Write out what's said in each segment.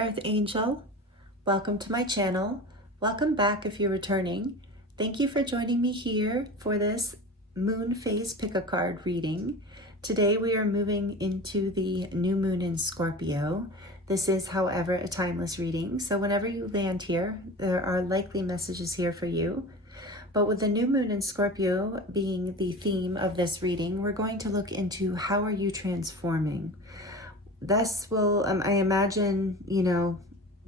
Earth Angel. Welcome to my channel. Welcome back if you're returning. Thank you for joining me here for this moon phase pick-a-card reading. Today we are moving into the new moon in Scorpio. This is, however, a timeless reading, so whenever you land here, there are likely messages here for you. But with the new moon in Scorpio being the theme of this reading, we're going to look into how are you transforming. This will, I imagine,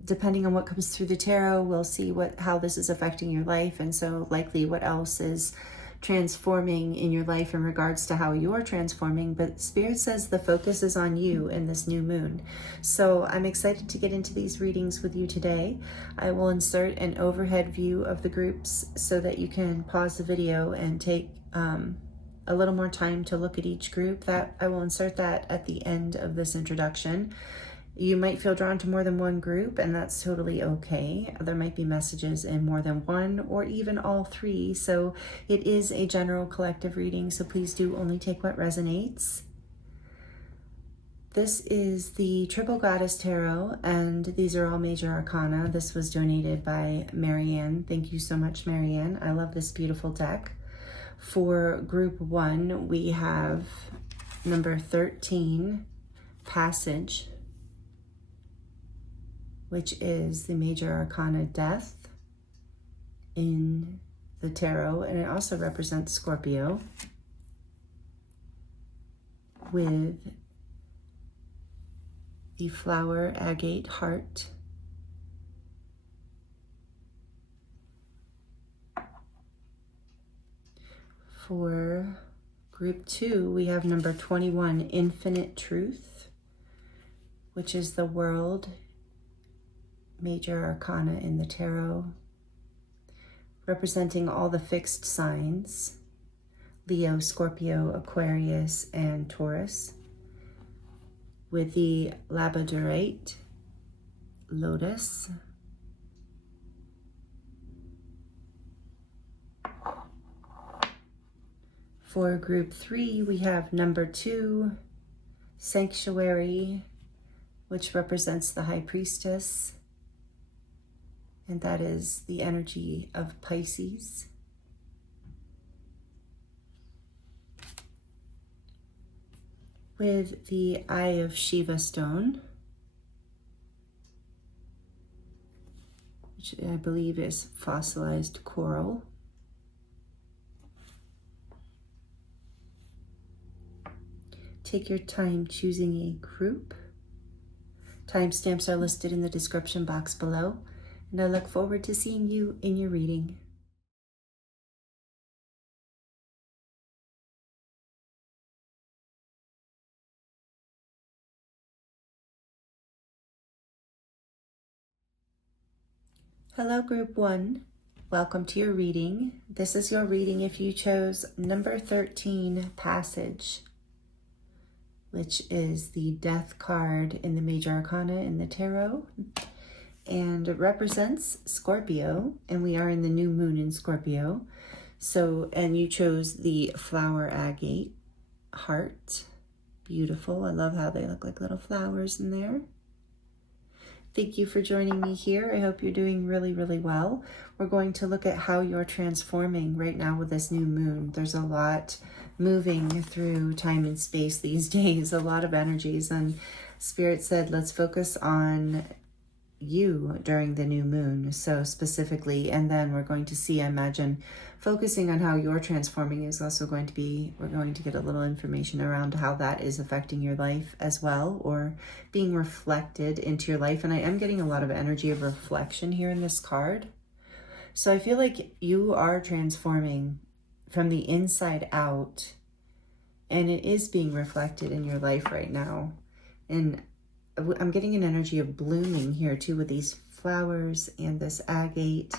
depending on what comes through the tarot, we'll see how this is affecting your life, and so likely what else is transforming in your life in regards to how you're transforming. But Spirit says the focus is on you in this new moon. So I'm excited to get into these readings with you today. I will insert an overhead view of the groups so that you can pause the video and take a little more time to look at each group. That I will insert that at the end of this introduction. You might feel drawn to more than one group, and that's totally okay. There might be messages in more than one or even all three. So it is a general collective reading, so please do only take what resonates. This is the Triple Goddess Tarot, and these are all major arcana. This was donated by Marianne. Thank you so much, Marianne. I love this beautiful deck. For group 1, we have number 13, Passage, which is the major arcana Death in the tarot, and it also represents Scorpio, with the flower Agate Heart. For group 2, we have number 21, Infinite Truth, which is the World, major arcana in the tarot, representing all the fixed signs: Leo, Scorpio, Aquarius, and Taurus, with the Labradorite, Lotus. For group 3, we have number 2, Sanctuary, which represents the High Priestess, and that is the energy of Pisces. With the Eye of Shiva stone, which I believe is fossilized coral. Take your time choosing a group. Timestamps are listed in the description box below, and I look forward to seeing you in your reading. Hello, group 1. Welcome to your reading. This is your reading if you chose number 13, Passage, which is the Death card in the major arcana in the tarot, and it represents Scorpio, and we are in the new moon in Scorpio. So, and you chose the flower Agate Heart. Beautiful. I love how they look like little flowers in there. Thank you for joining me here. I hope you're doing really, really well. We're going to look at how you're transforming right now with this new moon. There's a lot moving through time and space these days, a lot of energies, and Spirit said, let's focus on you during the new moon, so specifically, and then we're going to see, I imagine, focusing on how you're transforming is also going to be, we're going to get a little information around how that is affecting your life as well, or being reflected into your life. And I am getting a lot of energy of reflection here in this card. So I feel like you are transforming from the inside out, and it is being reflected in your life right now. And I'm getting an energy of blooming here too, with these flowers and this agate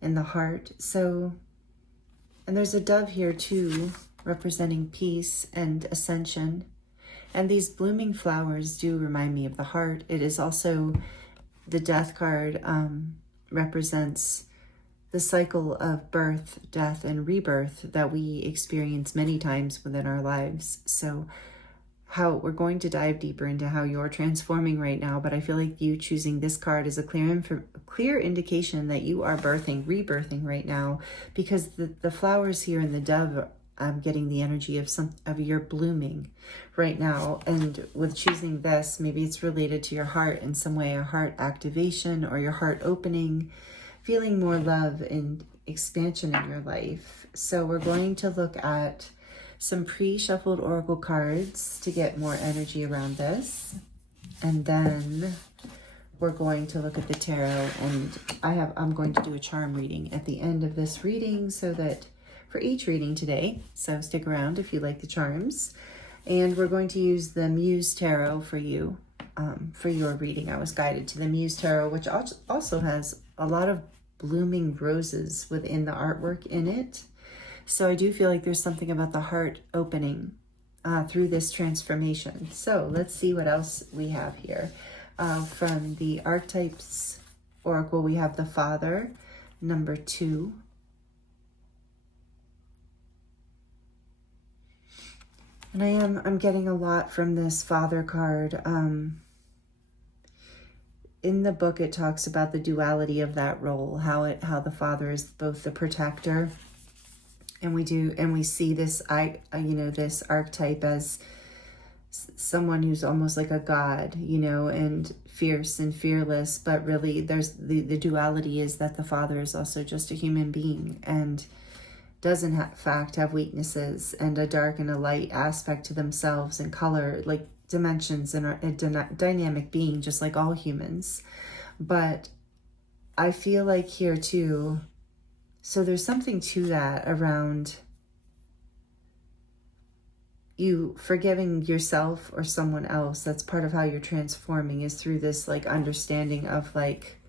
and the heart. So, and there's a dove here too, representing peace and ascension. And these blooming flowers do remind me of the heart. It is also, the Death card represents the cycle of birth, death, and rebirth that we experience many times within our lives. So how we're going to dive deeper into how you're transforming right now, but I feel like you choosing this card is a clear indication that you are rebirthing right now, because the flowers here and the dove, I'm getting the energy of your blooming right now. And with choosing this, maybe it's related to your heart in some way, a heart activation or your heart opening, feeling more love and expansion in your life. So we're going to look at some pre-shuffled oracle cards to get more energy around this. And then we're going to look at the tarot, and I'm going to do a charm reading at the end of this reading, so that for each reading today. So stick around if you like the charms. And we're going to use the Muse Tarot for you, for your reading. I was guided to the Muse Tarot, which also has a lot of blooming roses within the artwork in it. So I do feel like there's something about the heart opening through this transformation. So let's see what else we have here. From the Archetypes Oracle, we have the Father, number 2. And I'm getting a lot from this Father card. In the book, it talks about the duality of that role, how the Father is both the protector, and we see this this archetype as someone who's almost like a god, and fierce and fearless, but really there's the duality is that the Father is also just a human being and doesn't in fact have weaknesses, and a dark and a light aspect to themselves, and color, like dimensions, and a dynamic being just like all humans. But I feel like here too, so there's something to that around you forgiving yourself or someone else. That's part of how you're transforming, is through this like understanding of like,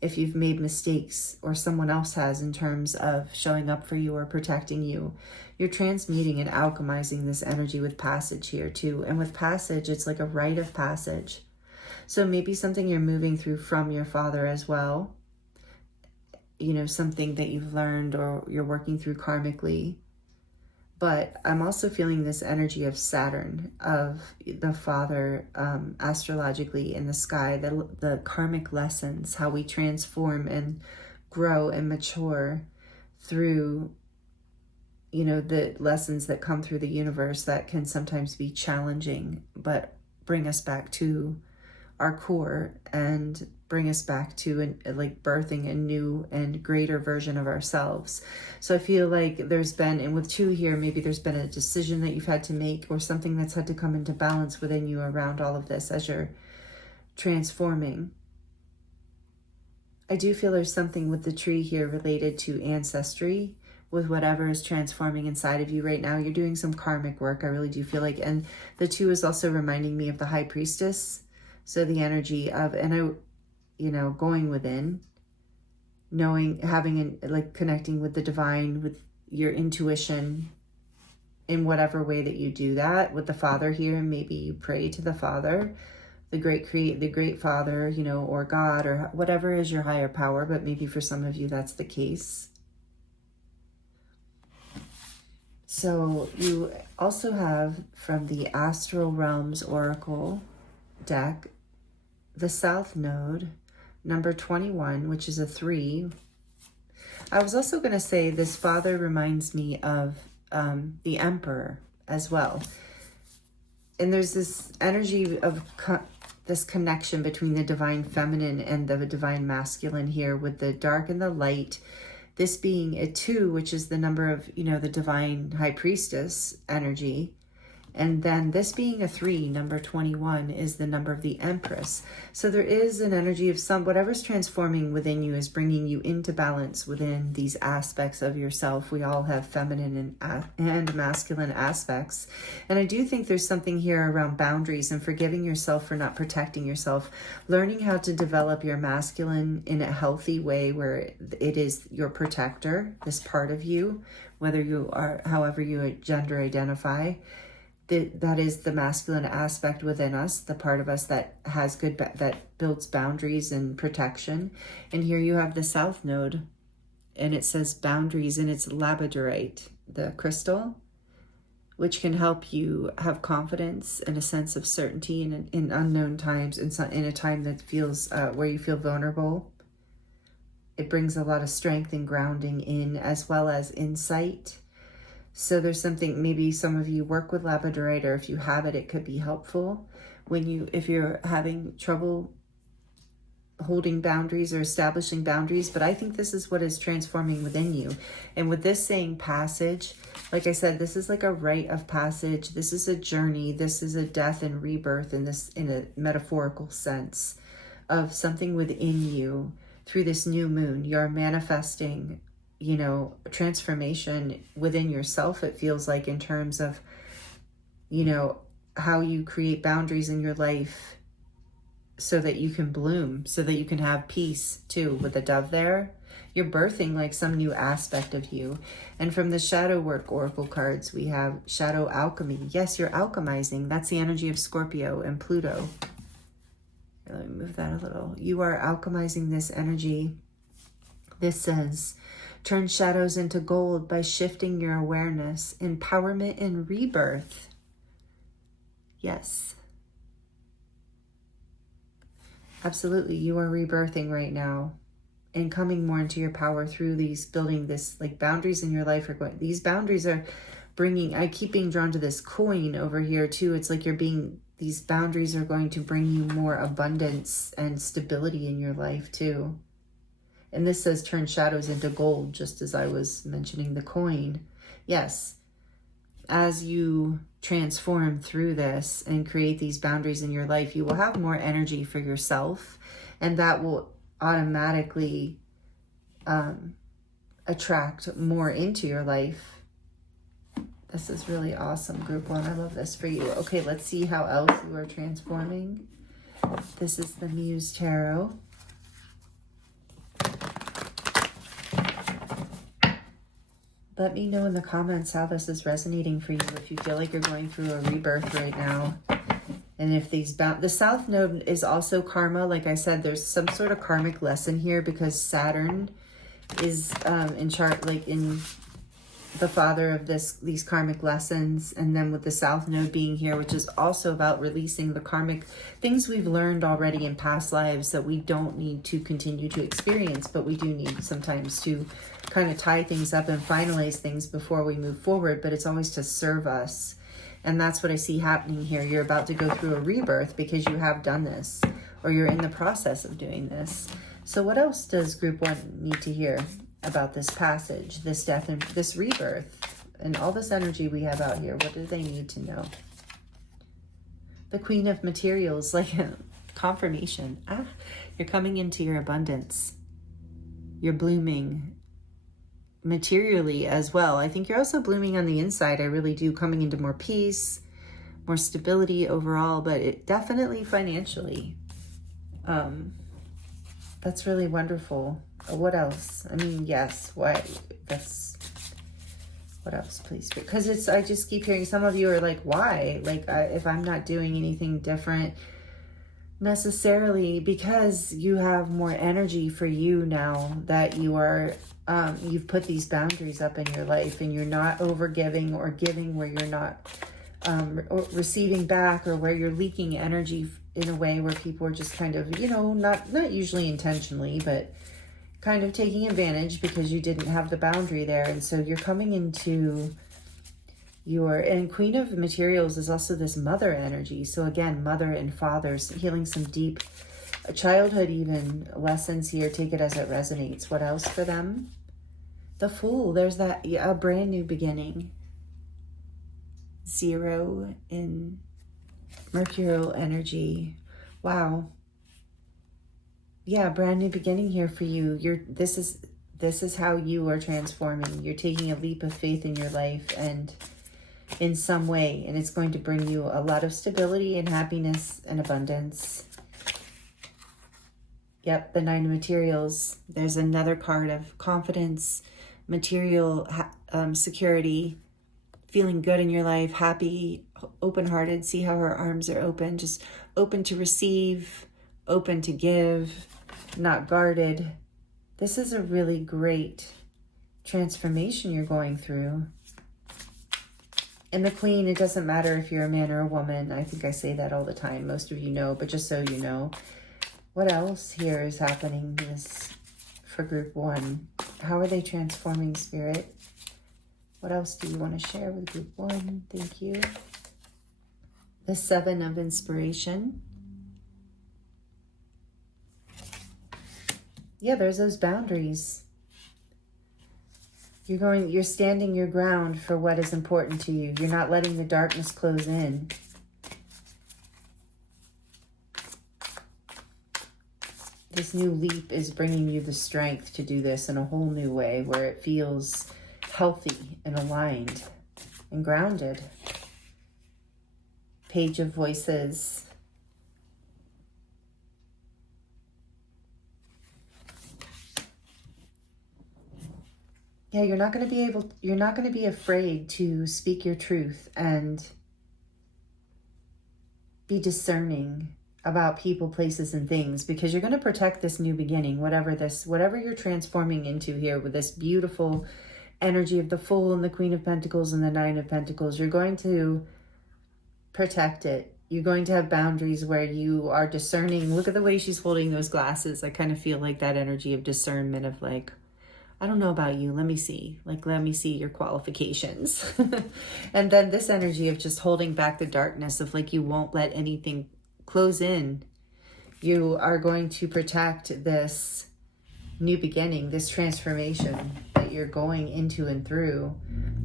if you've made mistakes or someone else has in terms of showing up for you or protecting you, you're transmuting and alchemizing this energy with passage here too. And with passage, it's like a rite of passage. So maybe something you're moving through from your father as well, something that you've learned or you're working through karmically. But I'm also feeling this energy of Saturn, of the Father, astrologically in the sky, the karmic lessons, how we transform and grow and mature through, the lessons that come through the universe that can sometimes be challenging, but bring us back to our core and bring us back to like birthing a new and greater version of ourselves. So I feel like there's been, and with 2 here, maybe there's been a decision that you've had to make, or something that's had to come into balance within you around all of this as you're transforming. I do feel there's something with the tree here related to ancestry, with whatever is transforming inside of you right now. You're doing some karmic work, I really do feel like. And the 2 is also reminding me of the High Priestess. So the energy of, going within, knowing, connecting with the divine, with your intuition in whatever way that you do that. With the Father here, maybe you pray to the Father, the great Father, or God, or whatever is your higher power. But maybe for some of you, that's the case. So you also have, from the Astral Realms Oracle deck, the South Node, number 21, which is a 3. I was also going to say this Father reminds me of the Emperor as well. And there's this energy of this connection between the divine feminine and the divine masculine here, with the dark and the light. This being a 2, which is the number of, the divine high priestess energy. And then this being a 3, number 21, is the number of the Empress. So there is an energy of whatever's transforming within you is bringing you into balance within these aspects of yourself. We all have feminine and masculine aspects. And I do think there's something here around boundaries and forgiving yourself for not protecting yourself, learning how to develop your masculine in a healthy way where it is your protector, this part of you, whether you are, however you gender identify. That is the masculine aspect within us, the part of us that has that builds boundaries and protection. And here you have the South Node, and it says boundaries, and it's Labradorite, the crystal, which can help you have confidence and a sense of certainty in unknown times, in a time that feels where you feel vulnerable. It brings a lot of strength and grounding in, as well as insight. So there's something, maybe some of you work with Labradorite, or if you have it, it could be helpful if you're having trouble holding boundaries or establishing boundaries. But I think this is what is transforming within you. And with this saying passage, like I said, this is like a rite of passage. This is a journey. This is a death and rebirth in a metaphorical sense of something within you. Through this new moon, you're manifesting, transformation within yourself. It feels like, in terms of, how you create boundaries in your life so that you can bloom, so that you can have peace too. With the dove there, you're birthing like some new aspect of you. And from the shadow work oracle cards, we have shadow alchemy. Yes, you're alchemizing. That's the energy of Scorpio and Pluto. Here, let me move that a little. You are alchemizing this energy. This says, turn shadows into gold by shifting your awareness, empowerment and rebirth. Yes. Absolutely, you are rebirthing right now and coming more into your power through building this, like, boundaries in your life these boundaries are bringing, I keep being drawn to this coin over here too. It's like these boundaries are going to bring you more abundance and stability in your life too. And this says turn shadows into gold, just as I was mentioning the coin. Yes, as you transform through this and create these boundaries in your life, you will have more energy for yourself, and that will automatically attract more into your life. This is really awesome, Group 1. I love this for you. Okay, let's see how else you are transforming. This is the Muse Tarot. Let me know in the comments how this is resonating for you, if you feel like you're going through a rebirth right now. And if the South Node is also karma. Like I said, there's some sort of karmic lesson here, because Saturn is in the father of these karmic lessons. And then with the South Node being here, which is also about releasing the karmic things we've learned already in past lives that we don't need to continue to experience, but we do need sometimes to kind of tie things up and finalize things before we move forward. But it's always to serve us. And that's what I see happening here. You're about to go through a rebirth because you have done this, or you're in the process of doing this. So what else does Group 1 need to hear about this passage, this death and this rebirth, and all this energy we have out here? What do they need to know? The Queen of Materials, like confirmation. You're coming into your abundance. You're blooming materially as well. I think you're also blooming on the inside. I really do. Coming into more peace, more stability overall, but it definitely financially. That's really wonderful. What else? I mean, yes. What else, please? Because I just keep hearing some of you are like, why? Like, if I'm not doing anything different necessarily, because you have more energy for you now that you are, you've put these boundaries up in your life, and you're not overgiving or giving where you're not receiving back, or where you're leaking energy in a way where people are just kind of, not usually intentionally, but kind of taking advantage because you didn't have the boundary there. And so you're coming into and Queen of Materials is also this mother energy. So again, mother and fathers, healing some deep childhood even lessons here. Take it as it resonates. What else for them? The Fool. There's a brand new beginning. 0 in Mercurial energy. Wow. Yeah, brand new beginning here for you. This is how you are transforming. You're taking a leap of faith in your life, and in some way, and it's going to bring you a lot of stability and happiness and abundance. Yep, the 9 of Materials. There's another card of confidence, material security, feeling good in your life, happy, open-hearted. See how her arms are open, just open to receive, open to give, not guarded. This is a really great transformation you're going through. And the Queen, it doesn't matter if you're a man or a woman. I think I say that all the time. Most of you know, but just so you know. What else here is happening this for group 1? How are they transforming, Spirit? What else do you want to share with group 1? Thank you. The 7 of Inspiration. Yeah, there's those boundaries. You're standing your ground for what is important to you. You're not letting the darkness close in. This new leap is bringing you the strength to do this in a whole new way where it feels healthy and aligned and grounded. Page of Voices. Yeah, you're not going to be afraid to speak your truth and be discerning about people, places, and things, because you're going to protect this new beginning, whatever you're transforming into here with this beautiful energy of the Fool and the Queen of Pentacles and the Nine of Pentacles. You're going to protect it. You're going to have boundaries where you are discerning. Look at the way she's holding those glasses. I kind of feel like that energy of discernment of like, I don't know about you. Let me see. Like, let me see your qualifications. And then this energy of just holding back the darkness of like, you won't let anything close in. You are going to protect this new beginning, this transformation that you're going into and through.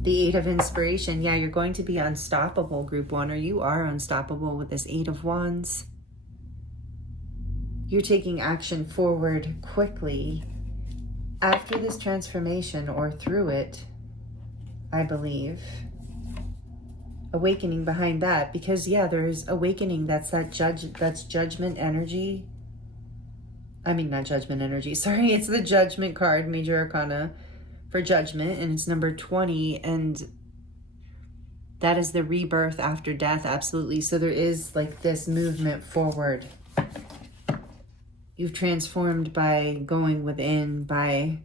The 8 of Inspiration. Yeah, you're going to be unstoppable, group 1, or you are unstoppable with this 8 of Wands. You're taking action forward quickly after this transformation or through it, I believe. Awakening behind that, because yeah, there's awakening. That's judgment energy. I mean, not judgment energy, sorry. It's the Judgment card, Major Arcana for Judgment, and it's number 20, and that is the rebirth after death, absolutely. So there is like this movement forward. You've transformed by going within, by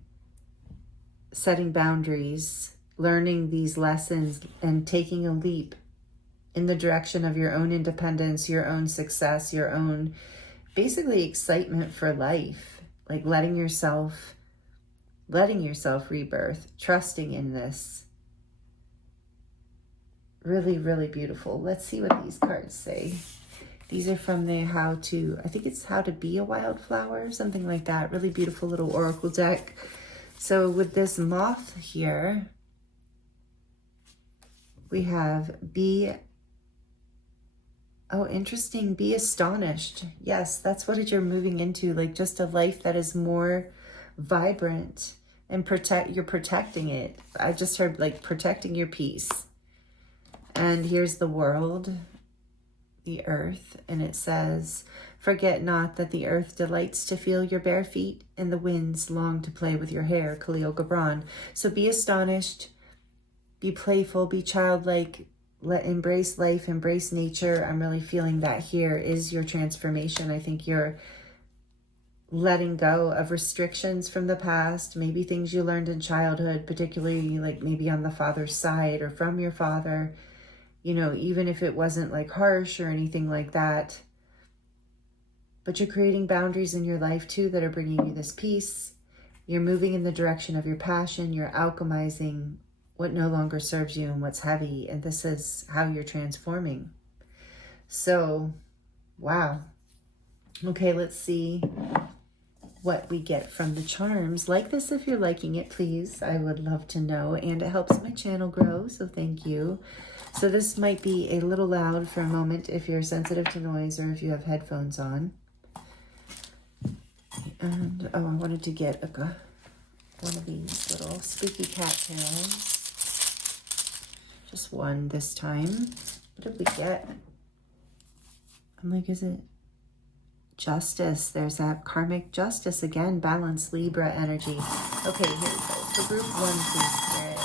setting boundaries, learning these lessons, and taking a leap in the direction of your own independence, your own success, your own basically excitement for life, like letting yourself rebirth, trusting in this. Really, really beautiful. Let's see what these cards say. These are from the I think it's How to Be a Wildflower, something like that. Really beautiful little oracle deck. So with this moth here, we have interesting. Be astonished. Yes, that's what you're moving into, like just a life that is more vibrant, and you're protecting it. I just heard like protecting your peace. And here's the World, the Earth, and it says, forget not that the earth delights to feel your bare feet, and the winds long to play with your hair, Khalil Gibran. So be astonished, be playful, be childlike, embrace life, embrace nature. I'm really feeling that here is your transformation. I think you're letting go of restrictions from the past, maybe things you learned in childhood, particularly like maybe on the father's side or from your father, you know, even if it wasn't like harsh or anything like that. But you're creating boundaries in your life too that are bringing you this peace. You're moving in the direction of your passion. You're alchemizing what no longer serves you and what's heavy. And this is how you're transforming. So, wow. Okay, let's see what we get from the charms. Like this if you're liking it, please. I would love to know, and it helps my channel grow, so thank you. So this might be a little loud for a moment if you're sensitive to noise or if you have headphones on. And I wanted to get one of these little spooky cattails. Just one this time. What did we get? I'm like, is it Justice? There's that karmic justice again. Balance, Libra energy. Okay, here we go. For group 1, please, Spirit.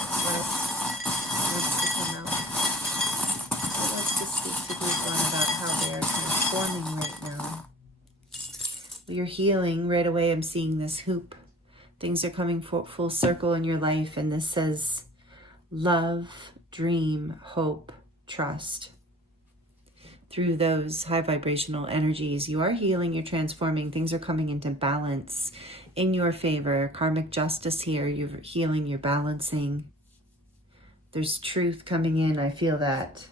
What wants to come out? What wants to speak to group 1 about how they are transforming right now? Well, you're healing right away. I'm seeing this hoop. Things are coming full circle in your life, and this says love, dream, hope, trust. Through those high vibrational energies, you are healing, you're transforming, things are coming into balance in your favor. Karmic justice here, you're healing, you're balancing. There's truth coming in, I feel that.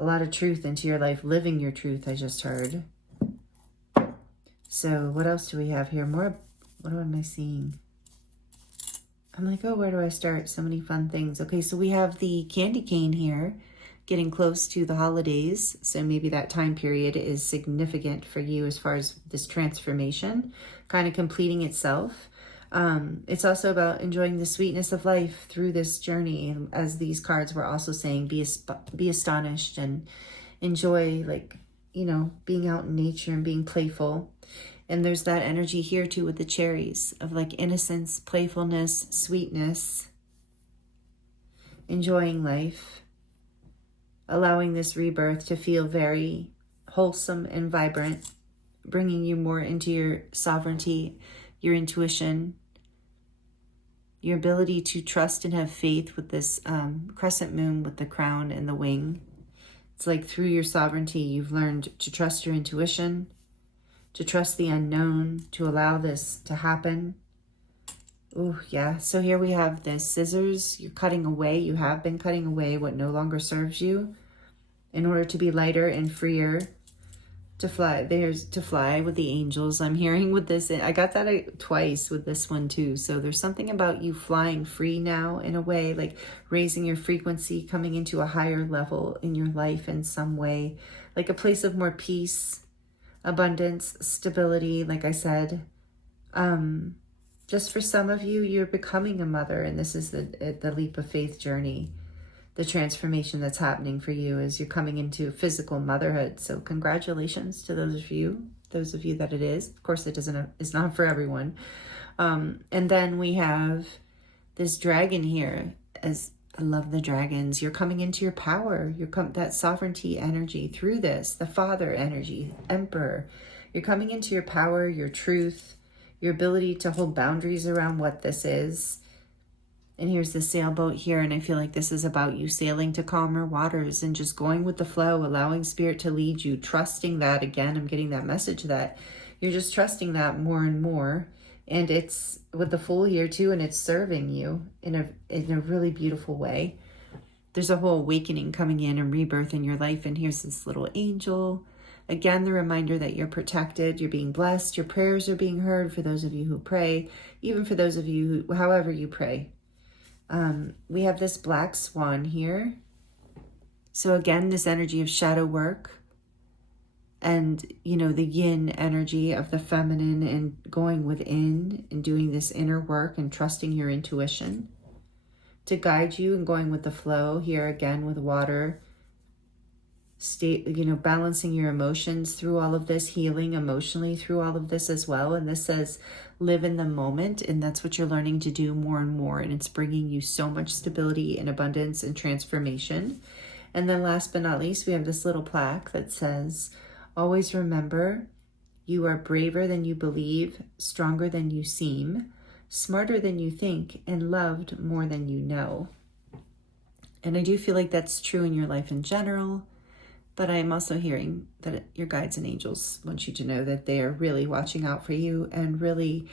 A lot of truth into your life, living your truth, I just heard. So what else do we have here? More, what am I seeing? I'm like, oh, where do I start? So many fun things. Okay, so we have the candy cane here, getting close to the holidays. So maybe that time period is significant for you as far as this transformation kind of completing itself. It's also about enjoying the sweetness of life through this journey. And as these cards were also saying, be astonished and enjoy, like, you know, being out in nature and being playful. And there's that energy here too with the cherries of like innocence, playfulness, sweetness, enjoying life, allowing this rebirth to feel very wholesome and vibrant, bringing you more into your sovereignty, your intuition, your ability to trust and have faith with this crescent moon with the crown and the wing. It's like through your sovereignty, you've learned to trust your intuition, to trust the unknown, to allow this to happen. Oh, yeah. So here we have this scissors. You're cutting away. You have been cutting away what no longer serves you in order to be lighter and freer, to fly. There's to fly with the angels. I'm hearing with this. I got that twice with this one too. So there's something about you flying free now in a way, like raising your frequency, coming into a higher level in your life in some way, like a place of more peace, abundance, stability, like I said. Just for some of you, you're becoming a mother, and this is the leap of faith journey. The transformation that's happening for you is you're coming into physical motherhood. So congratulations to those of you that it is. Of course, it's not for everyone. And then we have this dragon here. As I love the dragons. You're coming into your power. That sovereignty energy through this, the father energy, emperor. You're coming into your power, your truth, your ability to hold boundaries around what this is. And here's the sailboat here, and I feel like this is about you sailing to calmer waters and just going with the flow, allowing spirit to lead you, trusting that. Again, I'm getting that message that you're just trusting that more and more. And it's with the Fool here too, and it's serving you in a really beautiful way. There's a whole awakening coming in and rebirth in your life. And here's this little angel. Again, the reminder that you're protected, you're being blessed, your prayers are being heard for those of you who pray, even for those of you who, however you pray. We have this black swan here. So again, this energy of shadow work and, you know, the yin energy of the feminine and going within and doing this inner work and trusting your intuition to guide you and going with the flow here again with water. Balancing your emotions through all of this, healing emotionally through all of this as well. And this says live in the moment, and that's what you're learning to do more and more, and it's bringing you so much stability and abundance and transformation. And then last but not least, we have this little plaque that says, always remember, you are braver than you believe, stronger than you seem, smarter than you think, and loved more than you know. And I do feel like that's true in your life in general. But I'm also hearing that your guides and angels want you to know that they are really watching out for you and really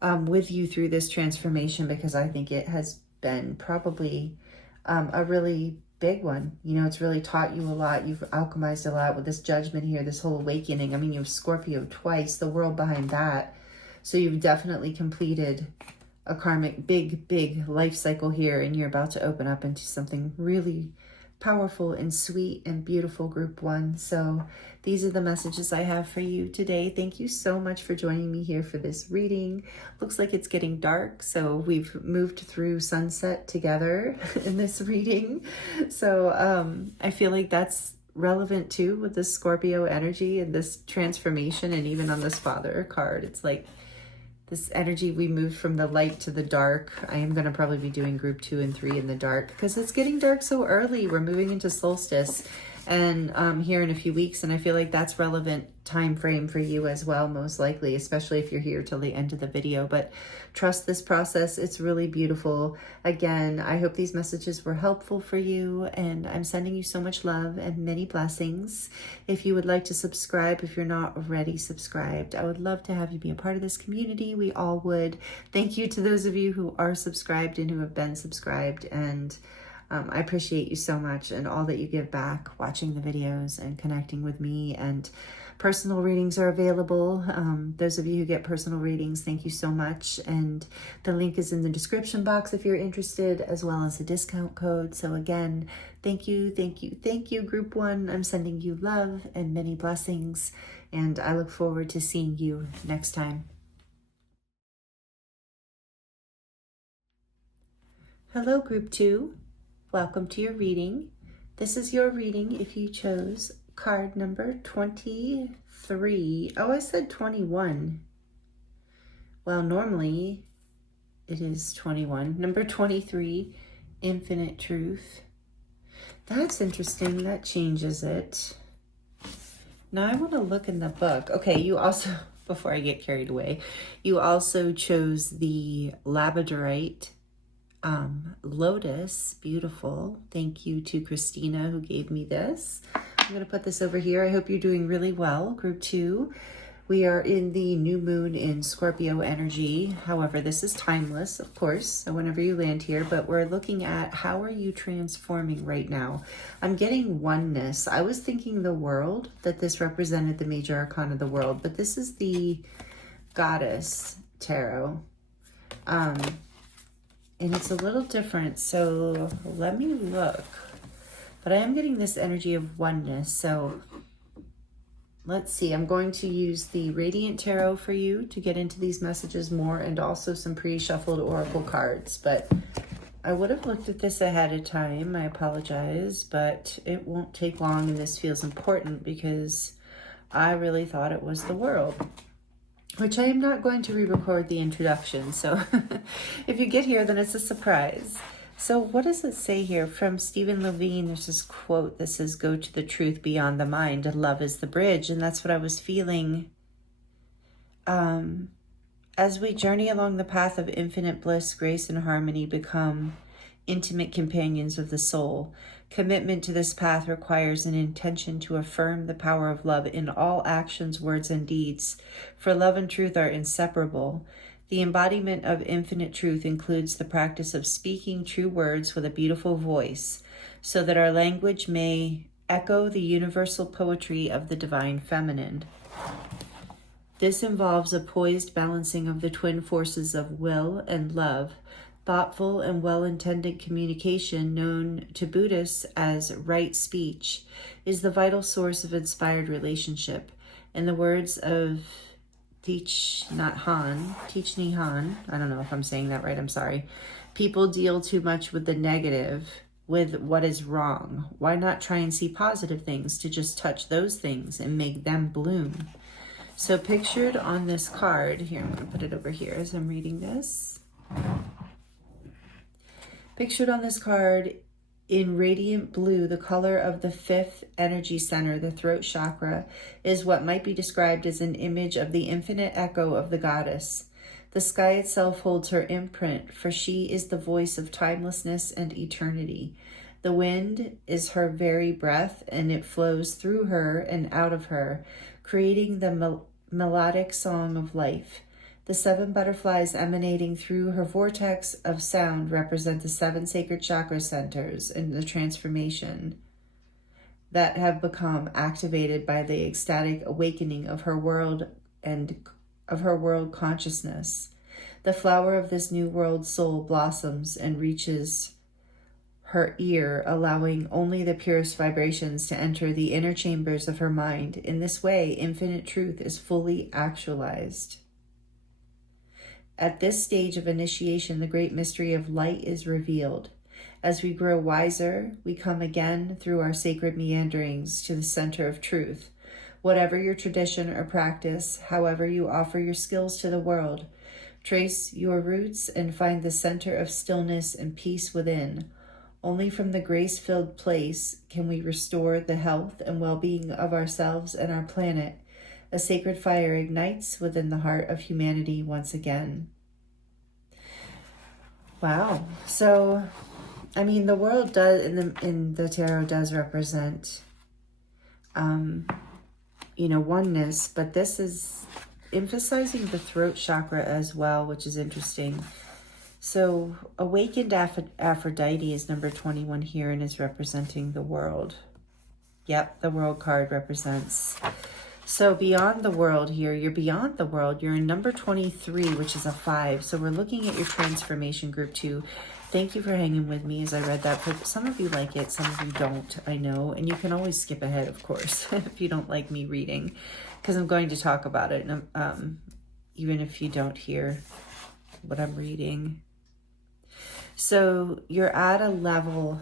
with you through this transformation, because I think it has been probably a really big one. You know, it's really taught you a lot. You've alchemized a lot with this judgment here, this whole awakening. I mean, you have Scorpio twice, the world behind that. So you've definitely completed a karmic big life cycle here, and you're about to open up into something really powerful and sweet and beautiful, group one. So these are the messages I have for you today. Thank you so much for joining me here for this reading. Looks like it's getting dark, so we've moved through sunset together in this reading. So I feel like that's relevant too with the Scorpio energy and this transformation. And even on this father card, it's like this energy, we moved from the light to the dark. I am going to probably be doing group 2 and 3 in the dark because it's getting dark so early. We're moving into solstice. and here in a few weeks. And I feel like that's relevant time frame for you as well, most likely, especially if you're here till the end of the video. But trust this process. It's really beautiful. Again, I hope these messages were helpful for you, and I'm sending you so much love and many blessings. If you would like to subscribe, if you're not already subscribed, I would love to have you be a part of this community. We all would. Thank you to those of you who are subscribed and who have been subscribed, and I appreciate you so much and all that you give back, watching the videos and connecting with me. And personal readings are available. Those of you who get personal readings, thank you so much. And the link is in the description box if you're interested, as well as a discount code. So again, thank you, thank you, thank you, Group 1. I'm sending you love and many blessings, and I look forward to seeing you next time. Hello, Group 2. Welcome to your reading. This is your reading if you chose card number 23. Oh, I said 21. Well, normally it is 21. Number 23, Infinite Truth. That's interesting. That changes it. Now I want to look in the book. Okay, you also, before I get carried away, you also chose the Labradorite. Lotus, beautiful. Thank you to Christina who gave me this. I'm going to put this over here. I hope you're doing really well, Group 2. We are in the new moon in Scorpio energy. However, this is timeless, of course, so whenever you land here, but we're looking at how are you transforming right now. I'm getting oneness. I was thinking the world, that this represented the major arcana of the world, but this is the Goddess Tarot. And it's a little different, so let me look. But I am getting this energy of oneness, so let's see. I'm going to use the Radiant Tarot for you to get into these messages more, and also some pre-shuffled oracle cards. But I would have looked at this ahead of time. I apologize, but it won't take long, and this feels important because I really thought it was the world. Which I am not going to re-record the introduction, so if you get here, then it's a surprise. So what does it say here? From Stephen Levine, there's this quote that says, "Go to the truth beyond the mind, and love is the bridge." And that's what I was feeling as we journey along the path of infinite bliss, grace, and harmony, become intimate companions of the soul. Commitment to this path requires an intention to affirm the power of love in all actions, words, and deeds, for love and truth are inseparable. The embodiment of infinite truth includes the practice of speaking true words with a beautiful voice, so that our language may echo the universal poetry of the divine feminine. This involves a poised balancing of the twin forces of will and love. Thoughtful and well-intended communication, known to Buddhists as right speech, is the vital source of inspired relationship. In the words of Thich Nhat Hanh, I don't know if I'm saying that right, I'm sorry. People deal too much with the negative, with what is wrong. Why not try and see positive things, to just touch those things and make them bloom? So pictured on this card, here, I'm going to put it over here as I'm reading this. Pictured on this card in radiant blue, the color of the 5th energy center, the throat chakra, is what might be described as an image of the infinite echo of the goddess. The sky itself holds her imprint, for she is the voice of timelessness and eternity. The wind is her very breath, and it flows through her and out of her, creating the melodic song of life. The 7 butterflies emanating through her vortex of sound represent the 7 sacred chakra centers in the transformation that have become activated by the ecstatic awakening of her world and of her world consciousness. The flower of this new world soul blossoms and reaches her ear, allowing only the purest vibrations to enter the inner chambers of her mind. In this way, infinite truth is fully actualized. At this stage of initiation, the great mystery of light is revealed. As we grow wiser, we come again through our sacred meanderings to the center of truth. Whatever your tradition or practice, however you offer your skills to the world, trace your roots and find the center of stillness and peace within. Only from the grace-filled place can we restore the health and well-being of ourselves and our planet. A sacred fire ignites within the heart of humanity once again. Wow. So, I mean, the world does in the tarot does represent, oneness, but this is emphasizing the throat chakra as well, which is interesting. So, awakened Aphrodite is number 21 here and is representing the world. Yep, the world card represents. So beyond the world here, you're beyond the world. You're in number 23, which is a 5. So we're looking at your transformation group 2. Thank you for hanging with me as I read that. Some of you like it, some of you don't, I know. And you can always skip ahead, of course, if you don't like me reading, because I'm going to talk about it, even if you don't hear what I'm reading. So you're at a level,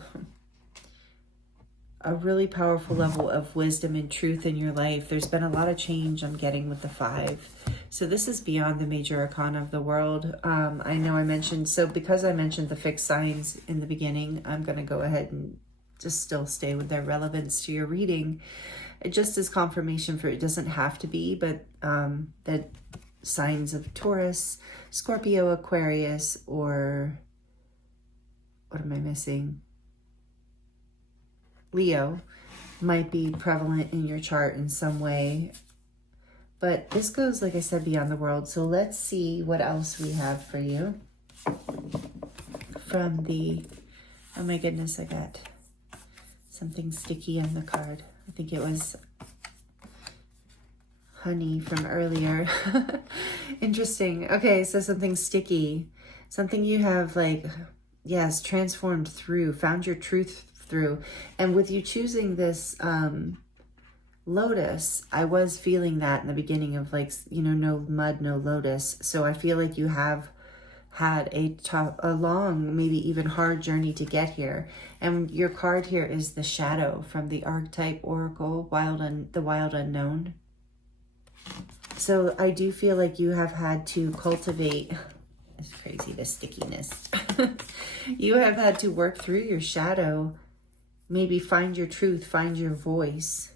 a really powerful level of wisdom and truth in your life. There's been a lot of change I'm getting with the 5. So this is beyond the major arcana of the world. I know I mentioned, so because I mentioned the fixed signs in the beginning, I'm going to go ahead and just still stay with their relevance to your reading. It just is confirmation for, it doesn't have to be, but that signs of Taurus, Scorpio, Aquarius, or what am I missing? Leo might be prevalent in your chart in some way. But this goes, like I said, beyond the world. So let's see what else we have for you from the, oh my goodness, I got something sticky on the card. I think it was honey from earlier. Interesting. Okay, so something sticky, something you have like, yes, transformed through, found your truth through. And with you choosing this Lotus, I was feeling that in the beginning of like, no mud, no lotus. So I feel like you have had a long, maybe even hard journey to get here. And your card here is the Shadow from the Archetype Oracle, the Wild Unknown. So I do feel like you have had to cultivate, it's crazy, the stickiness. You have had to work through your shadow, maybe find your truth, find your voice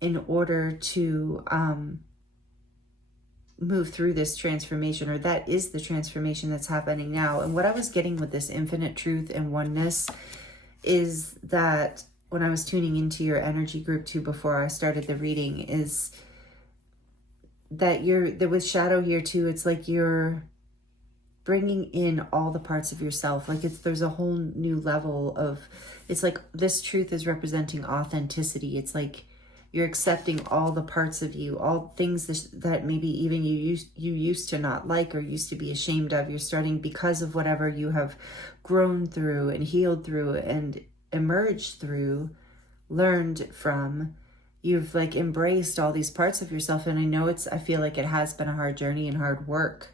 in order to move through this transformation, or that is the transformation that's happening now. And what I was getting with this infinite truth and oneness is that when I was tuning into your energy group 2 before I started the reading, is that there was shadow here too. It's like you're bringing in all the parts of yourself. Like there's a whole new level of, it's like this truth is representing authenticity. It's like you're accepting all the parts of you, all things that maybe even you used to not like or used to be ashamed of. You're starting, because of whatever you have grown through and healed through and emerged through, learned from, you've like embraced all these parts of yourself. And I know I feel like it has been a hard journey and hard work.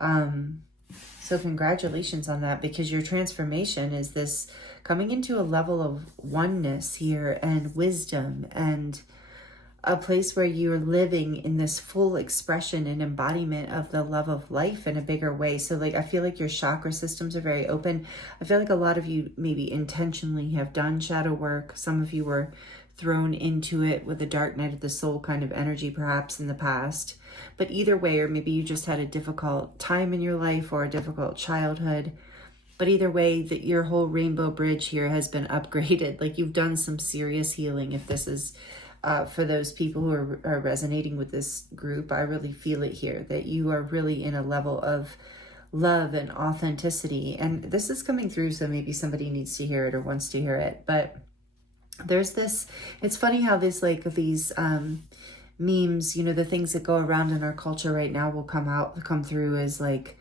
So congratulations on that, because your transformation is this coming into a level of oneness here and wisdom and a place where you're living in this full expression and embodiment of the love of life in a bigger way. So like, I feel like your chakra systems are very open. I feel like a lot of you maybe intentionally have done shadow work. Some of you were thrown into it with a dark night of the soul kind of energy perhaps in the past. But either way, or maybe you just had a difficult time in your life or a difficult childhood. But either way, that your whole rainbow bridge here has been upgraded. Like you've done some serious healing. If this is for those people who are resonating with this group, I really feel it here, that you are really in a level of love and authenticity. And this is coming through, so maybe somebody needs to hear it or wants to hear it. But there's this, it's funny how this, like these memes, the things that go around in our culture right now will come through as like,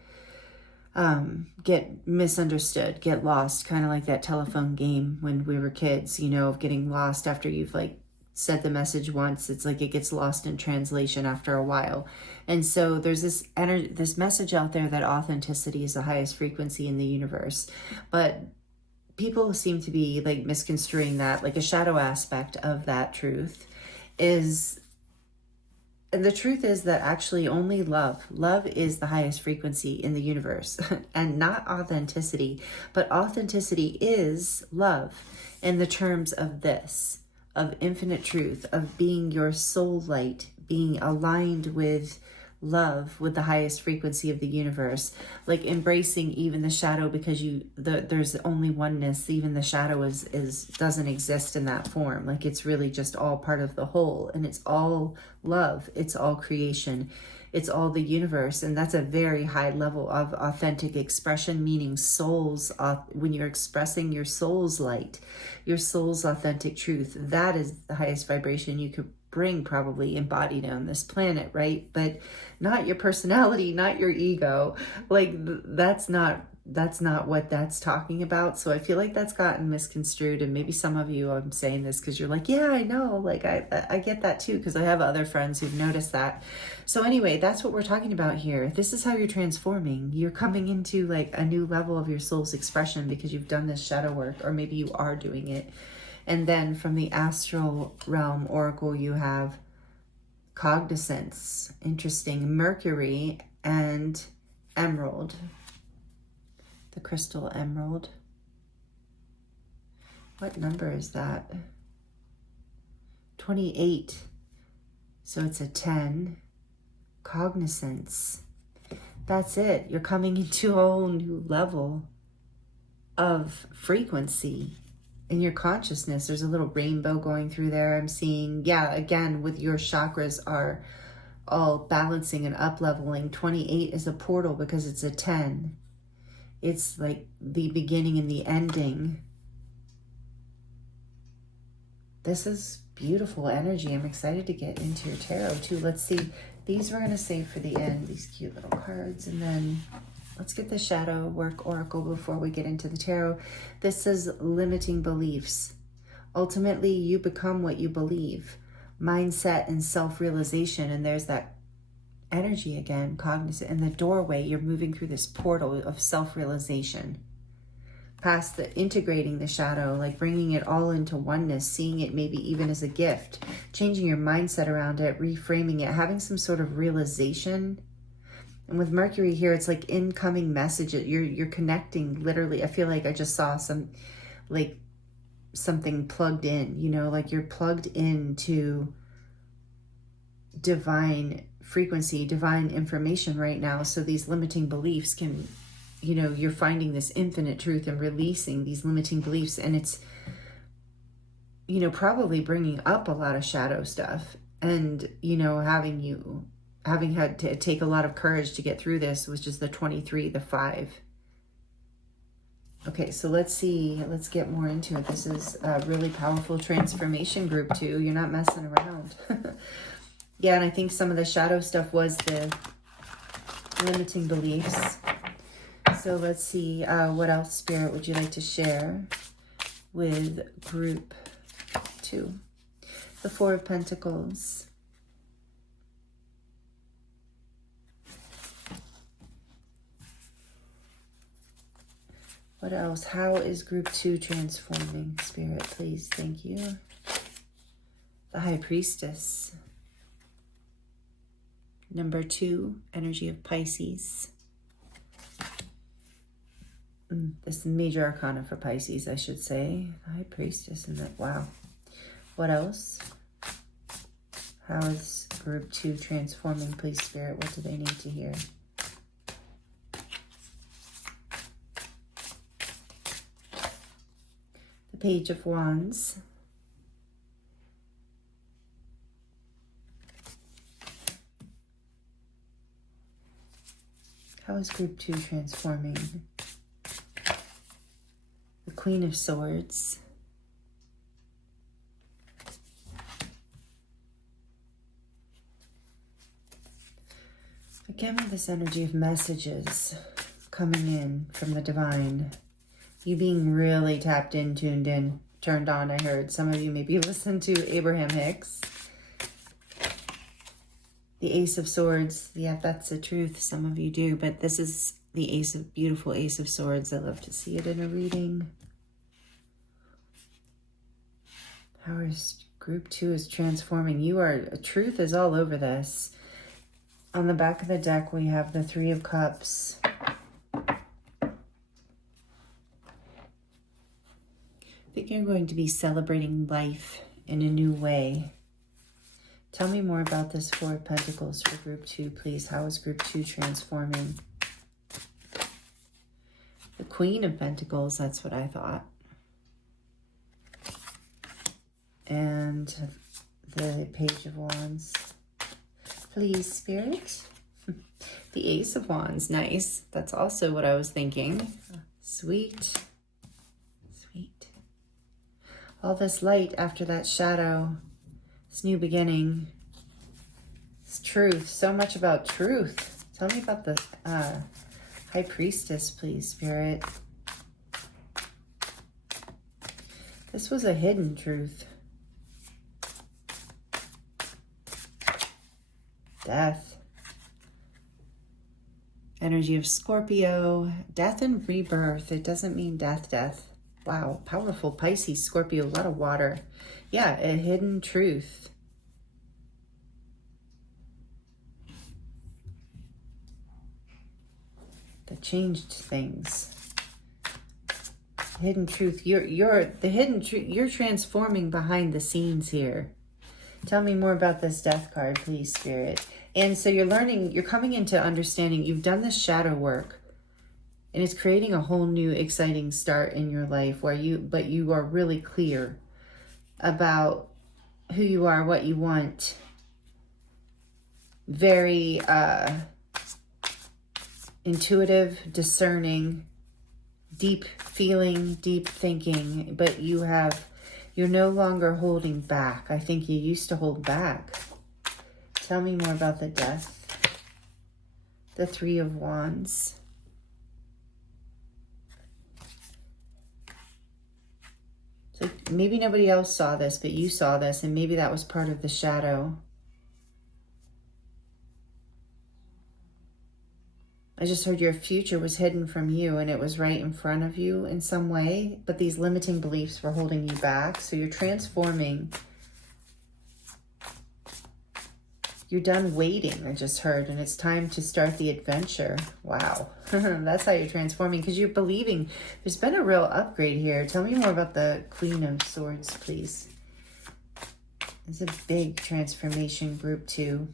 get misunderstood, get lost, kind of like that telephone game when we were kids, of getting lost after you've like said the message once. It's like it gets lost in translation after a while. And so there's this message out there that authenticity is the highest frequency in the universe. But people seem to be like misconstruing that. Like a shadow aspect of that truth is And the truth is that actually only love is the highest frequency in the universe and not authenticity, but authenticity is love in the terms of this, of infinite truth, of being your soul light, being aligned with love, with the highest frequency of the universe, like embracing even the shadow, because there's only oneness. Even the shadow is doesn't exist in that form. Like it's really just all part of the whole, and it's all love, it's all creation, it's all the universe. And that's a very high level of authentic expression, meaning souls. When you're expressing your soul's light, your soul's authentic truth, that is the highest vibration you could bring, probably embodied on this planet, right? But not your personality, not your ego. Like that's not what that's talking about. So I feel like that's gotten misconstrued, and maybe some of you, I'm saying this because you're like, yeah, I know, like I get that too, because I have other friends who've noticed that. So anyway, that's what we're talking about here. This is how you're transforming. You're coming into like a new level of your soul's expression because you've done this shadow work, or maybe you are doing it. And then from the astral realm oracle, you have cognizance. Interesting. Mercury and emerald. The crystal emerald. What number is that? 28. So it's a 10. Cognizance. That's it. You're coming into a whole new level of frequency in your consciousness. There's a little rainbow going through there. I'm seeing, yeah, again, with your chakras are all balancing and up leveling. 28 is a portal because it's a 10. It's like the beginning and the ending. This is beautiful energy. I'm excited to get into your tarot too. Let's see. These we're going to save for the end, these cute little cards. And then let's get the shadow work oracle before we get into the tarot. This says limiting beliefs. Ultimately, you become what you believe. Mindset and self-realization. And there's that energy again, cognizant. In the doorway, you're moving through this portal of self-realization. Past the integrating the shadow, like bringing it all into oneness, seeing it maybe even as a gift, changing your mindset around it, reframing it, having some sort of realization. And with Mercury here, it's like incoming messages. You're connecting literally. I feel like I just saw some, like something plugged in, you know, like you're plugged into divine frequency, divine information right now. So these limiting beliefs can, you know, you're finding this infinite truth and releasing these limiting beliefs. And it's, you know, probably bringing up a lot of shadow stuff, and, you know, having had to take a lot of courage to get through this, which is the 23, the 5. Okay, so let's see. Let's get more into it. This is a really powerful transformation group too. You're not messing around. Yeah, and I think some of the shadow stuff was the limiting beliefs. So let's see, what else, Spirit, would you like to share with group 2? The 4 of Pentacles. What else? How is group 2 transforming, Spirit, please? Thank you. The High Priestess. Number 2, energy of Pisces. This major arcana for Pisces, I should say. The High Priestess, and that, wow. What else? How is group 2 transforming, please, Spirit? What do they need to hear? The Page of Wands. How is group 2 transforming? The Queen of Swords. Again, with this energy of messages coming in from the divine. You being really tapped in, tuned in, turned on. I heard some of you maybe listen to Abraham Hicks. The Ace of Swords. Yeah, that's the truth. Some of you do, but this is the beautiful Ace of Swords. I love to see it in a reading. How is Group 2 is transforming. Truth is all over this. On the back of the deck, we have the Three of Cups. I think you're going to be celebrating life in a new way. Tell me more about this Four of Pentacles for Group 2, please. How is Group 2 transforming? The Queen of Pentacles, that's what I thought. And the Page of Wands. Please, Spirit. The Ace of Wands, nice. That's also what I was thinking. Sweet. Sweet. All this light after that shadow. This new beginning. It's truth. So much about truth. Tell me about the High Priestess, please, Spirit. This was a hidden truth. Death. Energy of Scorpio. Death and rebirth. It doesn't mean death. Wow. Powerful Pisces, Scorpio. A lot of water. Yeah, a hidden truth. That changed things. Hidden truth. You're transforming behind the scenes here. Tell me more about this Death card, please, Spirit. And so you're coming into understanding. You've done this shadow work, and it's creating a whole new exciting start in your life but you are really clear about who you are, what you want. Very intuitive, discerning, deep feeling, deep thinking, but you're no longer holding back. I think you used to hold back. Tell me more about the Death. The Three of Wands. So maybe nobody else saw this, but you saw this, and maybe that was part of the shadow. I just heard your future was hidden from you, and it was right in front of you in some way, but these limiting beliefs were holding you back. So you're transforming. You're done waiting, I just heard, and it's time to start the adventure. Wow. That's how you're transforming, because you're believing. There's been a real upgrade here. Tell me more about the Queen of Swords, please. It's a big transformation, Group 2.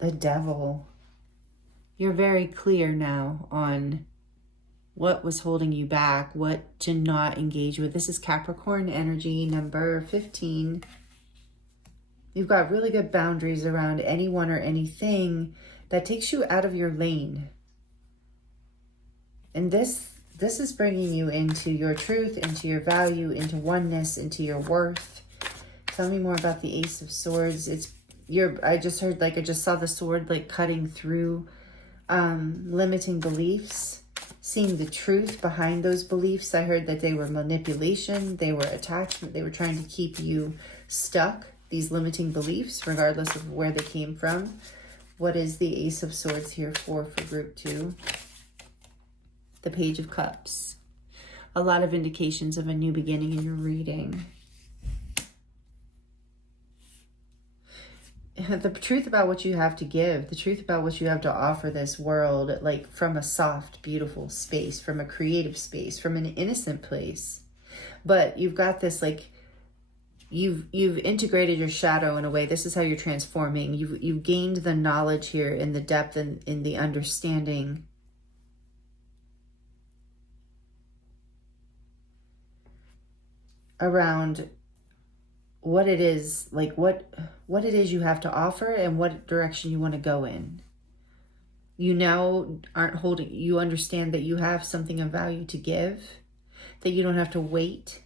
The Devil. You're very clear now on what was holding you back, what to not engage with. This is Capricorn energy, number 15. You've got really good boundaries around anyone or anything that takes you out of your lane. And this is bringing you into your truth, into your value, into oneness, into your worth. Tell me more about the Ace of Swords. I just heard, I just saw the sword cutting through limiting beliefs, seeing the truth behind those beliefs. I heard that they were manipulation, they were attachment, they were trying to keep you stuck, these limiting beliefs, regardless of where they came from. What is the Ace of Swords here for Group 2? The Page of Cups. A lot of indications of a new beginning in your reading. The truth about what you have to give, the truth about what you have to offer this world, from a soft, beautiful space, from a creative space, from an innocent place. But you've got this, you've integrated your shadow in a way. This is how you're transforming. You've gained the knowledge here in the depth and in the understanding. Around what it is, what it is you have to offer and what direction you want to go in. You now you understand that you have something of value to give, that you don't have to wait,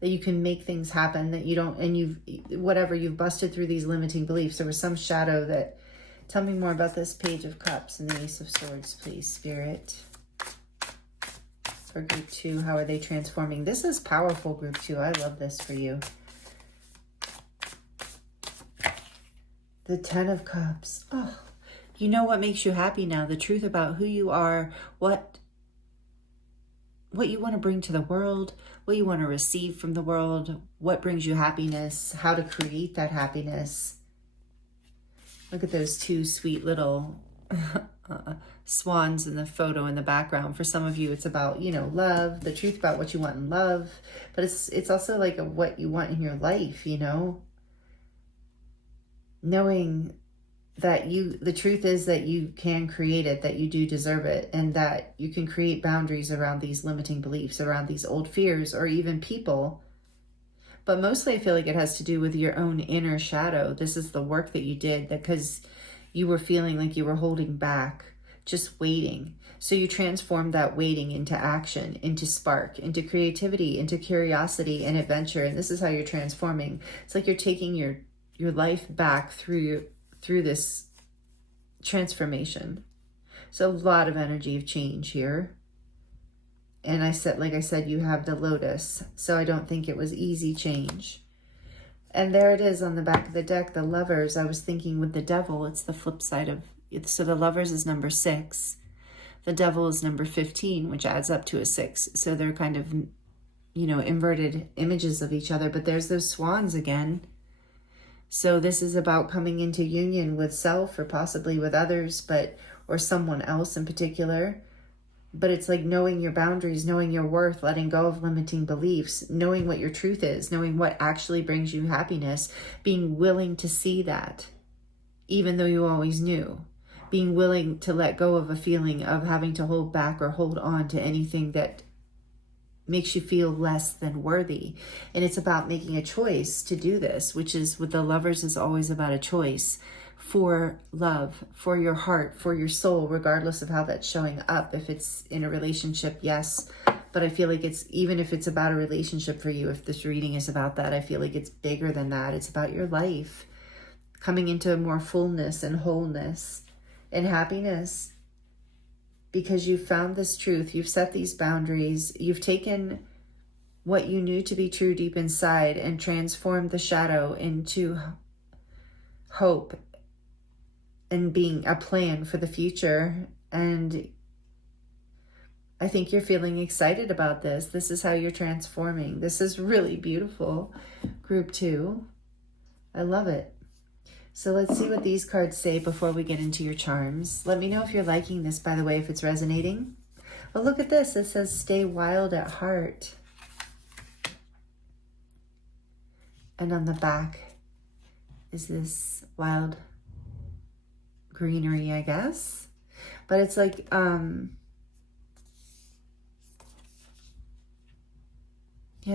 that you can make things happen, that you don't, and you've busted through these limiting beliefs. There was some shadow that, tell me more about this Page of Cups and the Ace of Swords, please, Spirit. For Group 2, how are they transforming? This is powerful, Group 2. I love this for you. The Ten of Cups. Oh, you know what makes you happy now. The truth about who you are, what what you want to bring to the world, what you want to receive from the world, what brings you happiness, how to create that happiness. Look at those two sweet little swans in the photo in the background. For some of you, it's about, you know, love, the truth about what you want in love, but it's also like what you want in your life, you know, knowing that the truth is that you can create it, that you do deserve it, and that you can create boundaries around these limiting beliefs, around these old fears, or even people. But mostly I feel like it has to do with your own inner shadow. This is the work that you did, that because you were feeling like you were holding back, just waiting. So you transformed that waiting into action, into spark, into creativity, into curiosity and adventure. And this is how you're transforming. It's like you're taking your life back through this transformation. So a lot of energy of change here. And like I said, you have the Lotus. So I don't think it was easy change. And there it is on the back of the deck, the Lovers. I was thinking with the Devil, it's the flip side of it. So the Lovers is number 6. The Devil is number 15, which adds up to a 6. So they're kind of, you know, inverted images of each other. But there's those swans again. So this is about coming into union with self, or possibly with others, or someone else in particular. But it's like knowing your boundaries, knowing your worth, letting go of limiting beliefs, knowing what your truth is, knowing what actually brings you happiness, being willing to see that, even though you always knew, being willing to let go of a feeling of having to hold back or hold on to anything that makes you feel less than worthy. And it's about making a choice to do this, which is with the Lovers is always about a choice for love, for your heart, for your soul, regardless of how that's showing up. If it's in a relationship, yes. But I feel like even if it's about a relationship for you, if this reading is about that, I feel like it's bigger than that. It's about your life coming into more fullness and wholeness and happiness, because you've found this truth. You've set these boundaries. You've taken what you knew to be true deep inside and transformed the shadow into hope and being a plan for the future. And I think you're feeling excited about this. This is how you're transforming. This is really beautiful, Group 2. I love it. So let's see what these cards say before we get into your charms. Let me know if you're liking this, by the way, if it's resonating. Well, look at this. It says, stay wild at heart. And on the back is this wild greenery, I guess. But it's like, yeah,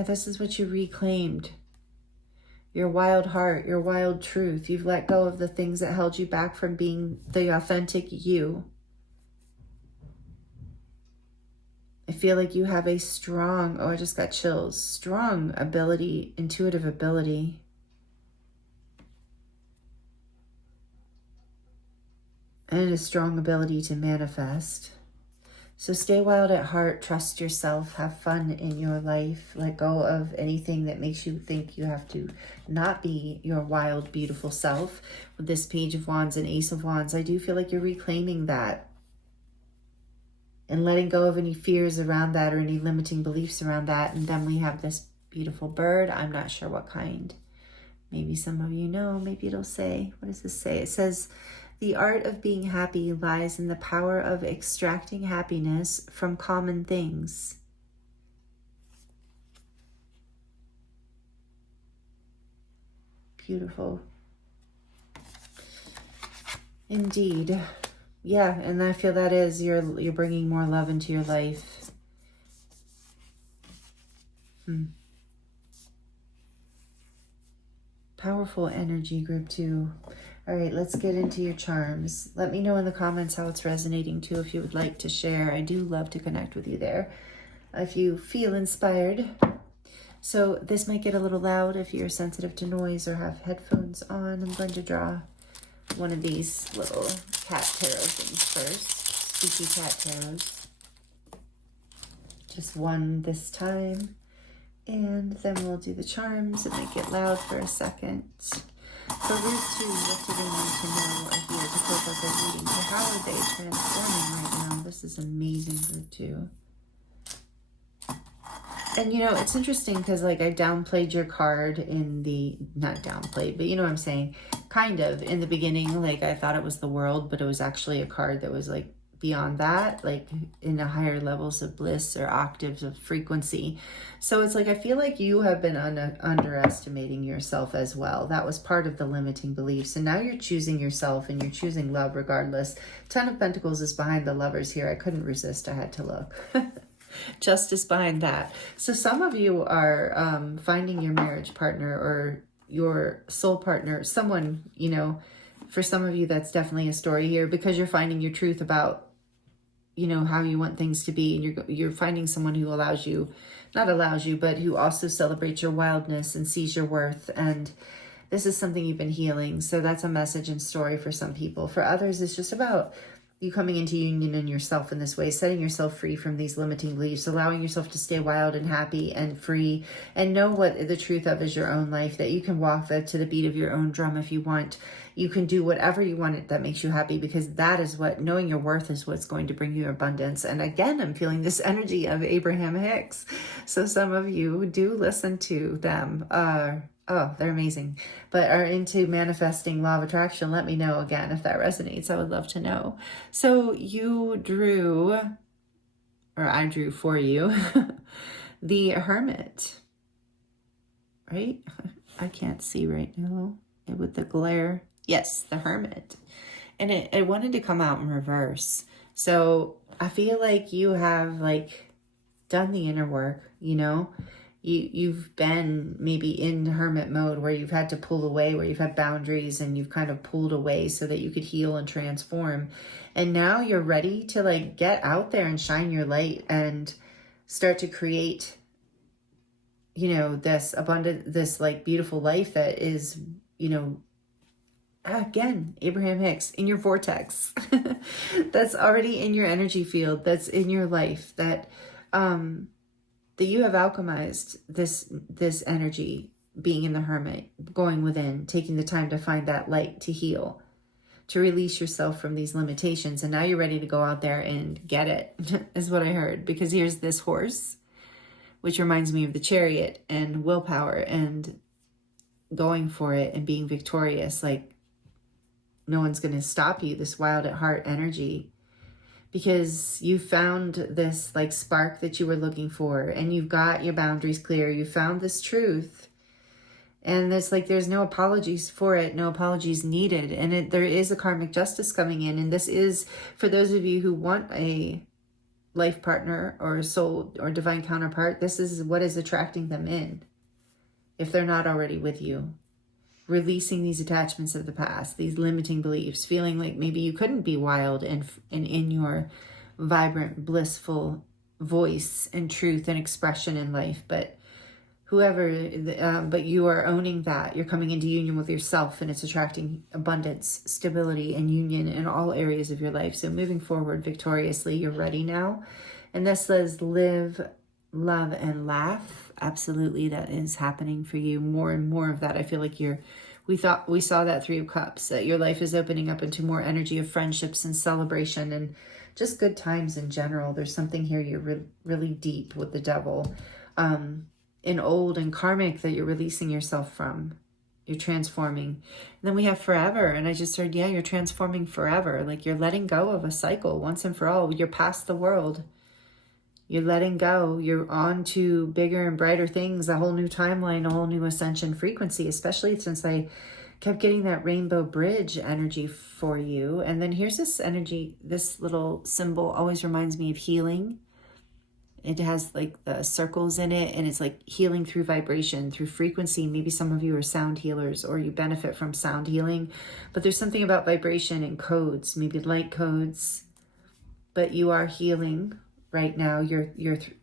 this is what you reclaimed. Your wild heart, your wild truth. You've let go of the things that held you back from being the authentic you. I feel like you have a strong, oh, I just got chills, strong ability, intuitive ability. And a strong ability to manifest. So stay wild at heart, trust yourself, have fun in your life, let go of anything that makes you think you have to not be your wild, beautiful self. With this Page of Wands and Ace of Wands, I do feel like you're reclaiming that and letting go of any fears around that or any limiting beliefs around that. And then we have this beautiful bird. I'm not sure what kind. Maybe some of you know, maybe it'll say, what does this say? It says, the art of being happy lies in the power of extracting happiness from common things. Beautiful. Indeed. Yeah, and I feel that is, you're bringing more love into your life. Powerful energy, Group 2. All right, let's get into your charms. Let me know in the comments how it's resonating too, if you would like to share. I do love to connect with you there if you feel inspired. So this might get a little loud if you're sensitive to noise or have headphones on. I'm going to draw one of these little cat tarot things first. Spooky cat tarots. Just one this time. And then we'll do the charms. It might get loud for a second. For Group 2, what do they need to know or hear to cope with their reading? So how are they transforming right now? This is amazing, Group 2. And, you know, it's interesting because, like, I downplayed your card in the, not downplayed, but you know what I'm saying? Kind of in the beginning, like, I thought it was the world, but it was actually a card that was, like, beyond that, like, in the higher levels of bliss or octaves of frequency. So it's like, I feel like you have been underestimating yourself as well. That was part of the limiting beliefs. And now you're choosing yourself and you're choosing love regardless. 10 of Pentacles is behind the Lovers here. I couldn't resist. I had to look. Justice behind that. So some of you are finding your marriage partner or your soul partner, someone, you know, for some of you, that's definitely a story here because you're finding your truth about, you know, how you want things to be. And you're finding someone who allows you, not allows you, but who also celebrates your wildness and sees your worth. And this is something you've been healing. So that's a message and story for some people. For others, it's just about you coming into union in yourself in this way, setting yourself free from these limiting beliefs, allowing yourself to stay wild and happy and free, and know what the truth of is your own life, that you can walk to the beat of your own drum if you want. You can do whatever you want that makes you happy, because that is what, knowing your worth is what's going to bring you abundance. And again, I'm feeling this energy of Abraham Hicks. So some of you do listen to them. Oh, they're amazing, but are into manifesting law of attraction. Let me know again if that resonates. I would love to know. So you drew, or I drew for you, the Hermit, right? I can't see right now with the glare. Yes, the Hermit. And it wanted to come out in reverse. So I feel like you have like done the inner work, you know? You've been maybe in hermit mode where you've had to pull away, where you've had boundaries and you've kind of pulled away so that you could heal and transform. And now you're ready to like get out there and shine your light and start to create, you know, this abundant, this like beautiful life that is, you know, again, Abraham Hicks, in your vortex. That's already in your energy field. That's in your life. That you have alchemized this energy, being in the Hermit, going within, taking the time to find that light, to heal, to release yourself from these limitations. And now you're ready to go out there and get it, is what I heard. Because here's this horse, which reminds me of the Chariot and willpower and going for it and being victorious. Like, no one's going to stop you, this wild at heart energy. Because you found this like spark that you were looking for, and you've got your boundaries clear. You found this truth, and there's no apologies for it, no apologies needed. And there is a karmic justice coming in. And this is for those of you who want a life partner or a soul or divine counterpart. This is what is attracting them in, if they're not already with you. Releasing these attachments of the past, these limiting beliefs, feeling like maybe you couldn't be wild and in your vibrant, blissful voice and truth and expression in life. But but you are owning that. You're coming into union with yourself, and it's attracting abundance, stability, and union in all areas of your life. So moving forward victoriously, you're ready now. And this says live, love, and laugh. Absolutely, that is happening for you. More and more of that. I feel like we saw that 3 of Cups, that your life is opening up into more energy of friendships and celebration and just good times in general. There's something here you're really deep with the Devil, in old and karmic, that you're releasing yourself from. You're transforming. And then we have forever, and I just heard, yeah, you're transforming forever. Like you're letting go of a cycle once and for all. You're past the world. You're letting go. You're on to bigger and brighter things, a whole new timeline, a whole new ascension frequency, especially since I kept getting that rainbow bridge energy for you. And then here's this energy, this little symbol always reminds me of healing. It has like the circles in it, and it's like healing through vibration, through frequency. Maybe some of you are sound healers or you benefit from sound healing, but there's something about vibration and codes, maybe light codes, but you are healing. Right now, your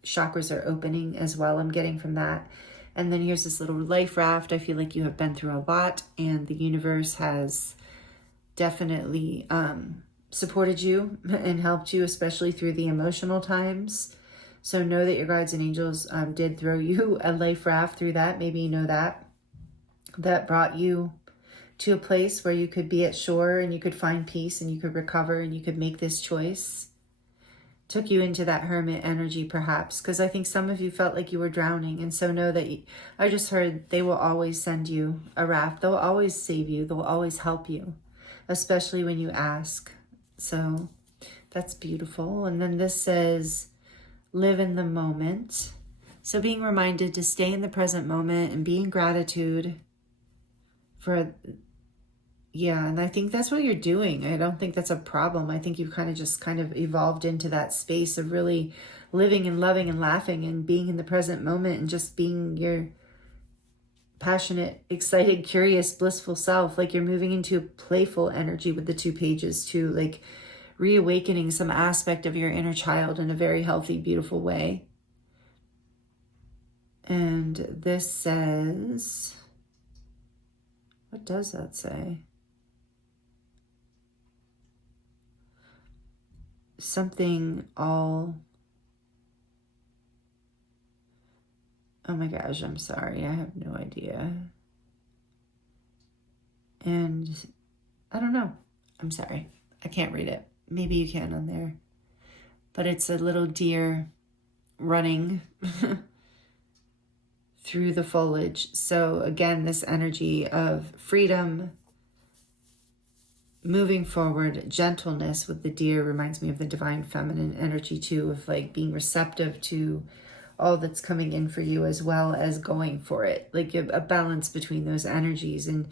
chakras are opening as well. I'm getting from that. And then here's this little life raft. I feel like you have been through a lot, and the universe has definitely supported you and helped you, especially through the emotional times. So know that your guides and angels did throw you a life raft through that. Maybe you know that brought you to a place where you could be at shore and you could find peace and you could recover and you could make this choice. took you into that hermit energy perhaps, because I think some of you felt like you were drowning. And so know that I just heard they will always send you a raft. They'll always save you. They'll always help you, especially when you ask. So that's beautiful. And then this says, live in the moment. So being reminded to stay in the present moment and be in gratitude for, yeah, and I think that's what you're doing. I don't think that's a problem. I think you've kind of evolved into that space of really living and loving and laughing and being in the present moment and just being your passionate, excited, curious, blissful self. Like you're moving into a playful energy with the 2 pages too, like reawakening some aspect of your inner child in a very healthy, beautiful way. And this says, what does that say? Something all, oh my gosh, I'm sorry, I have no idea. And I don't know, I'm sorry, I can't read it. Maybe you can on there. But it's a little deer running through the foliage. So again, this energy of freedom, moving forward, gentleness with the deer reminds me of the divine feminine energy too, of like being receptive to all that's coming in for you as well as going for it. Like a balance between those energies and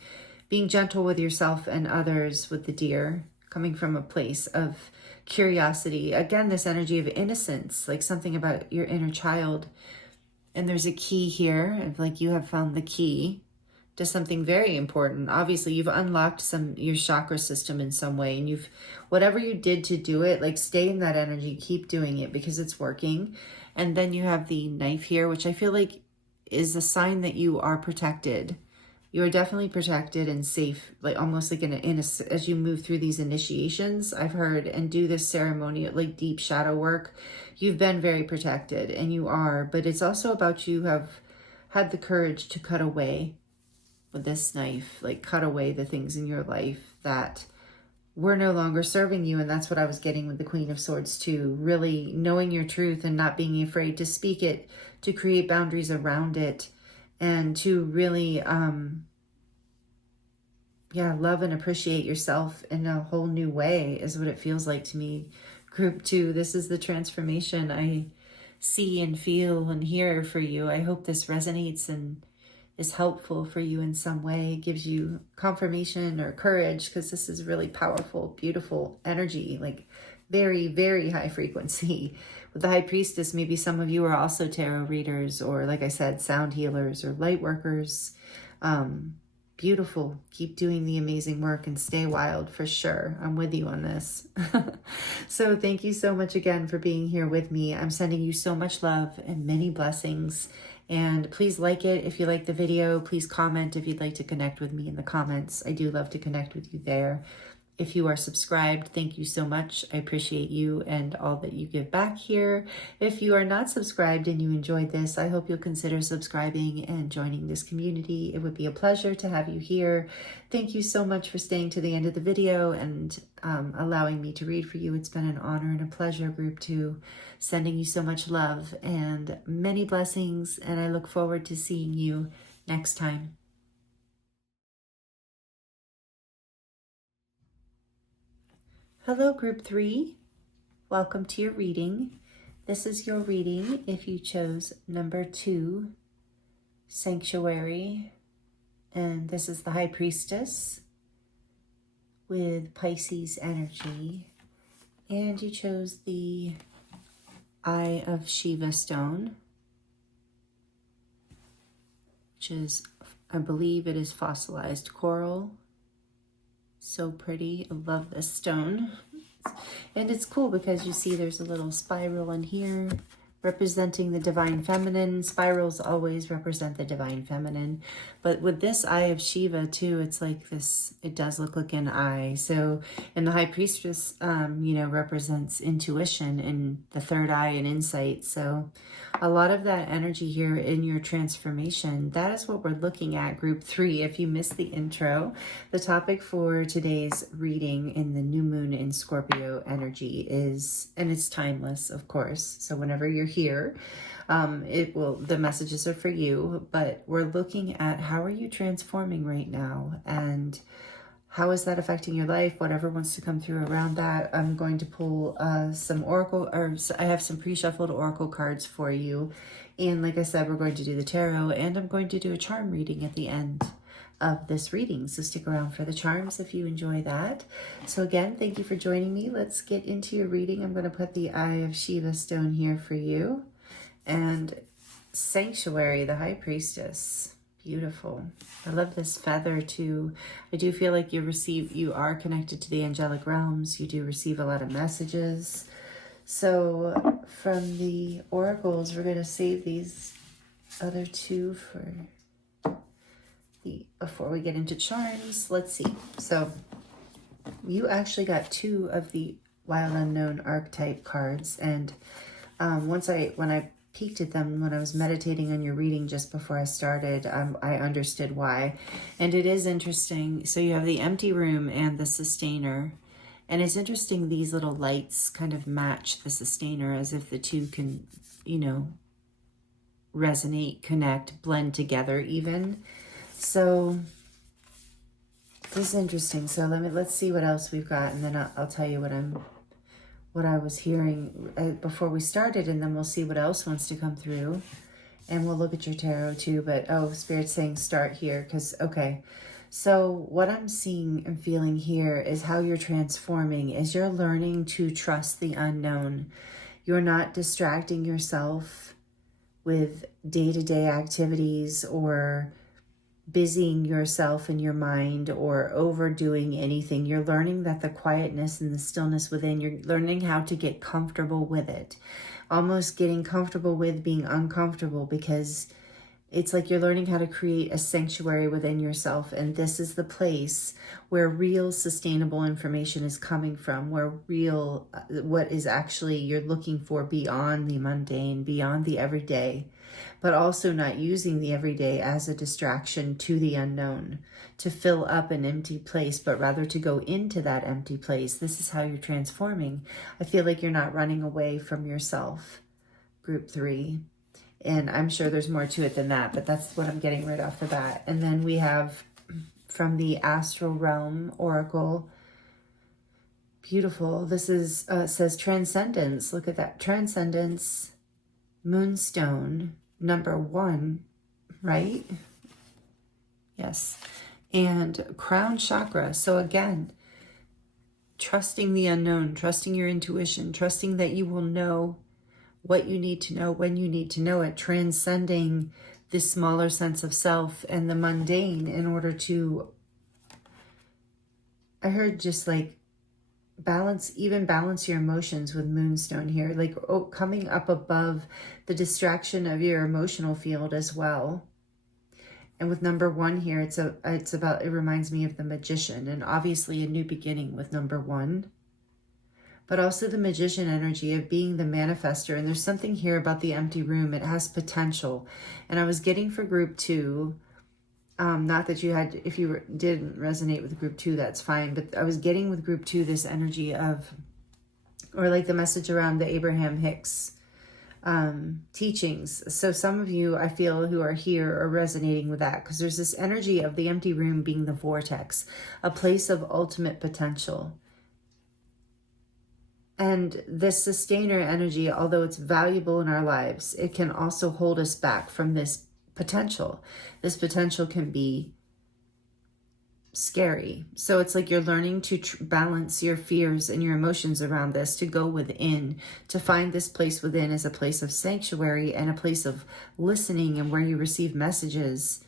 being gentle with yourself and others with the deer, coming from a place of curiosity. Again, this energy of innocence, like something about your inner child. And there's a key here, of like you have found the key to something very important. Obviously, you've unlocked your chakra system in some way, and whatever you did to do it, like stay in that energy, keep doing it because it's working. And then you have the knife here, which I feel like is a sign that you are protected. You are definitely protected and safe, like almost like as you move through these initiations, I've heard, and do this ceremony, like deep shadow work. You've been very protected, and you are, but it's also about you have had the courage to cut away with this knife, like cut away the things in your life that were no longer serving you. And that's what I was getting with the Queen of Swords too, really knowing your truth and not being afraid to speak it, to create boundaries around it, and to really love and appreciate yourself in a whole new way is what it feels like to me. Group 2, this is the transformation I see and feel and hear for you. I hope this resonates and is helpful for you in some way, gives you confirmation or courage, because this is really powerful, beautiful energy, like very, very high frequency. With the High Priestess, maybe some of you are also tarot readers, or like I said, sound healers or light workers. Beautiful. Keep doing the amazing work and stay wild for sure. I'm with you on this. So thank you so much again for being here with me. I'm sending you so much love and many blessings. And please like it if you like the video. Please comment if you'd like to connect with me in the comments. I do love to connect with you there. If you are subscribed, thank you so much. I appreciate you and all that you give back here. If you are not subscribed and you enjoyed this, I hope you'll consider subscribing and joining this community. It would be a pleasure to have you here. Thank you so much for staying to the end of the video and allowing me to read for you. It's been an honor and a pleasure, Group 2. Sending you so much love and many blessings, and I look forward to seeing you next time. Hello, Group 3. Welcome to your reading. This is your reading if you chose number 2, Sanctuary. And this is the High Priestess with Pisces energy. And you chose the Eye of Shiva stone, which is, I believe it is fossilized coral. So pretty. I love this stone. And it's cool because you see there's a little spiral in here representing the divine feminine. Spirals always represent the divine feminine. But with this eye of Shiva too, it's like this, it does look like an eye. So, and the high priestess, you know, represents intuition and the third eye and insight. So a lot of that energy here in your transformation, that is what we're looking at, group 3. If you missed the intro, the topic for today's reading in the new moon in Scorpio energy is, and it's timeless, of course. So whenever you're here, the messages are for you, but we're looking at how are you transforming right now, and how is that affecting your life? Whatever wants to come through around that. I'm going to pull some oracle, or I have some pre-shuffled oracle cards for you. And like I said, we're going to do the tarot, and I'm going to do a charm reading at the end of this reading. So stick around for the charms if you enjoy that. So again, thank you for joining me. Let's get into your reading. I'm going to put the Eye of Shiva stone here for you. And Sanctuary, the High Priestess. Beautiful. I love this feather too. I do feel like you are connected to the angelic realms. You do receive a lot of messages. So from the oracles, we're going to save these other two for before we get into charms. Let's see. So you actually got 2 of the Wild Unknown archetype cards, and when I peeked at them when I was meditating on your reading just before I started, I understood why. And it is interesting. So you have the empty room and the sustainer. And it's interesting, these little lights kind of match the sustainer, as if the two can, you know, resonate, connect, blend together even. So this is interesting. So let's see what else we've got, and then I'll tell you what I was hearing before we started, and then we'll see what else wants to come through, and we'll look at your tarot too. But Spirit's saying start here, because okay, so what I'm seeing and feeling here is how you're transforming, is you're learning to trust the unknown. You're not distracting yourself with day-to-day activities or busying yourself in your mind or overdoing anything. You're learning that the quietness and the stillness within, you're learning how to get comfortable with it. Almost getting comfortable with being uncomfortable, because it's like you're learning how to create a sanctuary within yourself. And this is the place where real sustainable information is coming from, where real, what is actually you're looking for beyond the mundane, beyond the everyday, but also not using the everyday as a distraction to the unknown, to fill up an empty place, but rather to go into that empty place. This is how you're transforming. I feel like you're not running away from yourself, group 3. And I'm sure there's more to it than that, but that's what I'm getting right off the bat. And then we have from the Astral Realm Oracle, beautiful. This is says Transcendence. Look at that. Transcendence, Moonstone, number 1, right? Yes. And Crown Chakra. So again, trusting the unknown, trusting your intuition, trusting that you will know what you need to know when you need to know it, transcending this smaller sense of self and the mundane in order to, I heard just like balance your emotions with Moonstone here, like coming up above the distraction of your emotional field as well. And with number 1 here, it reminds me of the Magician, and obviously a new beginning with number 1. But also the Magician energy of being the manifester. And there's something here about the empty room. It has potential. And I was getting for group 2, not that you had, if you didn't resonate with group 2, that's fine. But I was getting with group 2 this energy of, or like the message around the Abraham Hicks teachings. So some of you, I feel, who are here are resonating with that, because there's this energy of the empty room being the vortex, a place of ultimate potential. And this sustainer energy, although it's valuable in our lives, it can also hold us back from this potential. This potential can be scary. So it's like you're learning to balance your fears and your emotions around this, to go within, to find this place within as a place of sanctuary and a place of listening, and where you receive messages,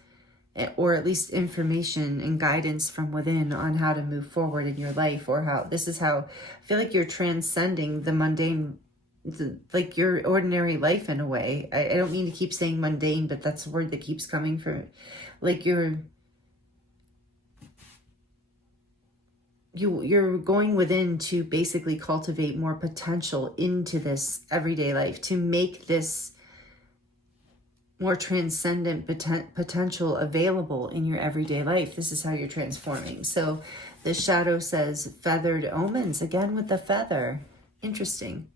or at least information and guidance from within on how to move forward in your life, or how, this is how I feel like you're transcending the mundane like your ordinary life in a way. I don't mean to keep saying mundane, but that's the word that keeps coming from, like you're going within to basically cultivate more potential into this everyday life, to make this more transcendent potential available in your everyday life. This is how you're transforming. So the shadow says feathered omens, again with the feather. Interesting.